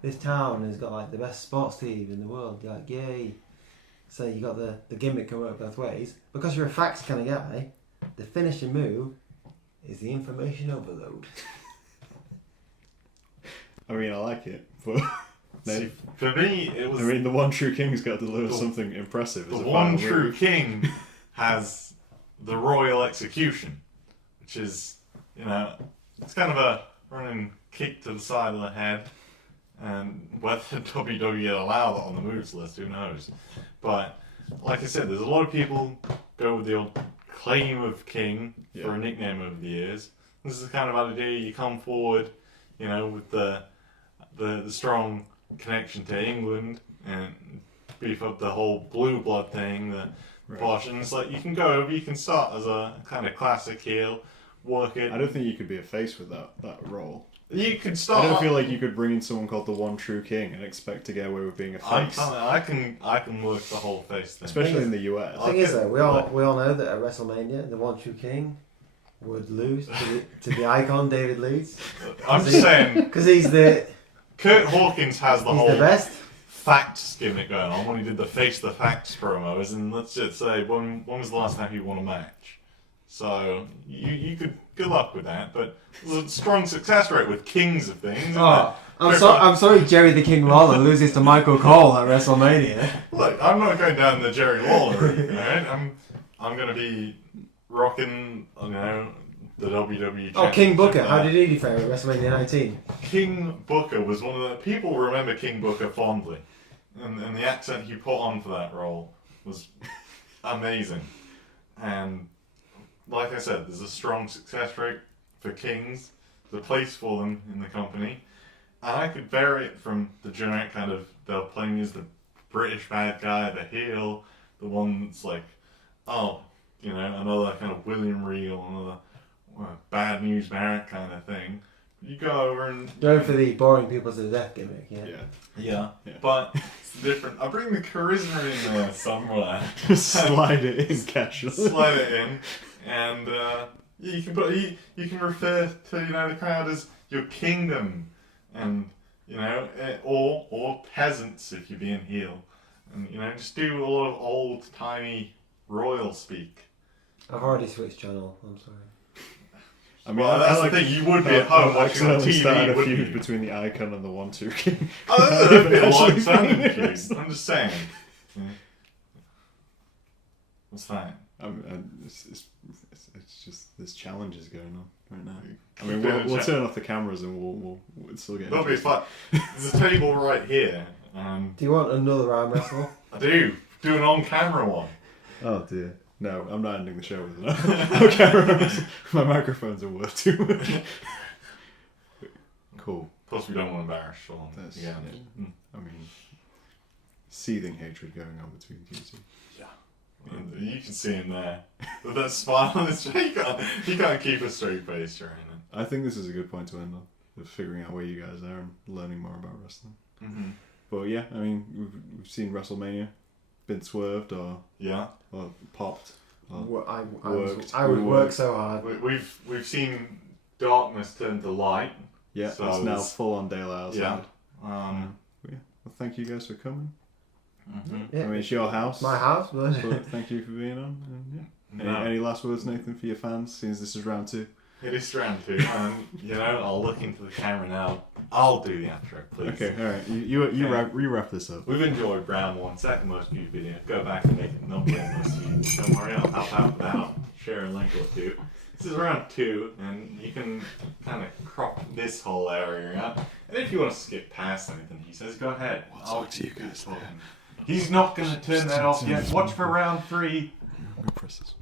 this town has got the best sports team in the world. You're like, yay. So you got the gimmick can work both ways. Because you're a facts kind of guy, the finishing move is the information overload. I mean, I like it, but See, for me, it was. I mean, the one true king's got to deliver something impressive. The one true king has the royal execution, which is, it's kind of a running kick to the side of the head, and whether WWE allow that on the moves list, who knows? But like I said, there's a lot of people go with the old claim of king for a nickname over the years. This is the kind of idea you come forward, with the strong connection to England and beef up the whole blue blood thing, the posh, and it's you can go over, you can start as a kind of classic heel, work it. I don't think you could be a face with that role. You could start. I don't feel like you could bring in someone called the One True King and expect to get away with being a face. I can work the whole face thing, especially in the US. The thing is, though, we all know that at WrestleMania, the One True King would lose to the icon David Leeds. I'm just saying because he's the. Kurt Hawkins has the whole the best facts gimmick going on when he did the Face the Facts promos, and let's just say when was the last time he won a match? So you could good luck with that, but there's a strong success rate with kings of things. I'm sorry, Jerry the King Lawler loses to Michael Cole at WrestleMania. Look, I'm not going down the Jerry Lawler route, right? I'm going to be rocking, the WWE Championship. Oh, King Booker. How did he fare at WrestleMania 19? King Booker was one of the... People remember King Booker fondly. And the accent he put on for that role was amazing. And like I said, there's a strong success rate for kings. There's a place for them in the company. And I could vary it from the generic kind of... They'll play me as the British bad guy, the heel, the one that's another kind of William Regal, another... bad news Barrett kind of thing, you go over and Going for the boring people to the death gimmick, yeah. yeah, Yeah. but it's different. I bring the charisma in there somewhere. Just slide it in casually. Slide it in, and you can put you can refer to the crowd as your kingdom, and or peasants if you're being heel, and just do a lot of old timey royal speak. I've already switched channel, I'm sorry. I mean, Well, that's the thing. You would be at home watching on accidentally started TV, a wouldn't feud you? between the Icon and the 1-2 King. Oh, that'd be a Actually long-standing being feud. wrestling. I'm just saying. Yeah. What's that? It's just there's challenges going on right now. I mean, we'll turn off the cameras and we'll still get. That'll be fun. There's a table right here. Do you want another arm wrestle? I do an on-camera one. Oh dear. No, I'm not ending the show with it. No cameras. My microphones are worth too much. Cool. Plus, we don't want to embarrass Shaun. That's, Yeah. yeah. I mean, seething hatred going on between you two. And you can see him there. With that smile on his face, he can't keep a straight face during it. I think this is a good point to end on, of figuring out where you guys are and learning more about wrestling. Mm-hmm. But yeah, I mean, we've seen WrestleMania, been swerved or popped. Or I would work so hard. We've seen darkness turn to light. Yeah, So it's now it's- full on daylight outside. Yeah. Well, thank you guys for coming. Mhm. Yeah. I mean, it's your house. My house, but But thank you for being on. And, yeah. No. Any last words, Nathan, for your fans, since this is round 2? It is round 2, and I'll look into the camera now. I'll do the outro, please. Okay, alright. You wrap this up. We've enjoyed round 1, second most viewed video. Go back and make it number 1 most viewed. Don't worry, I'll help out with that. Share a link or two. This is round 2, and you can kind of crop this whole area out. And if you want to skip past anything he says, go ahead. I'll talk to you guys later. He's not going to turn that off yet. Watch for round 3. I'm gonna press this.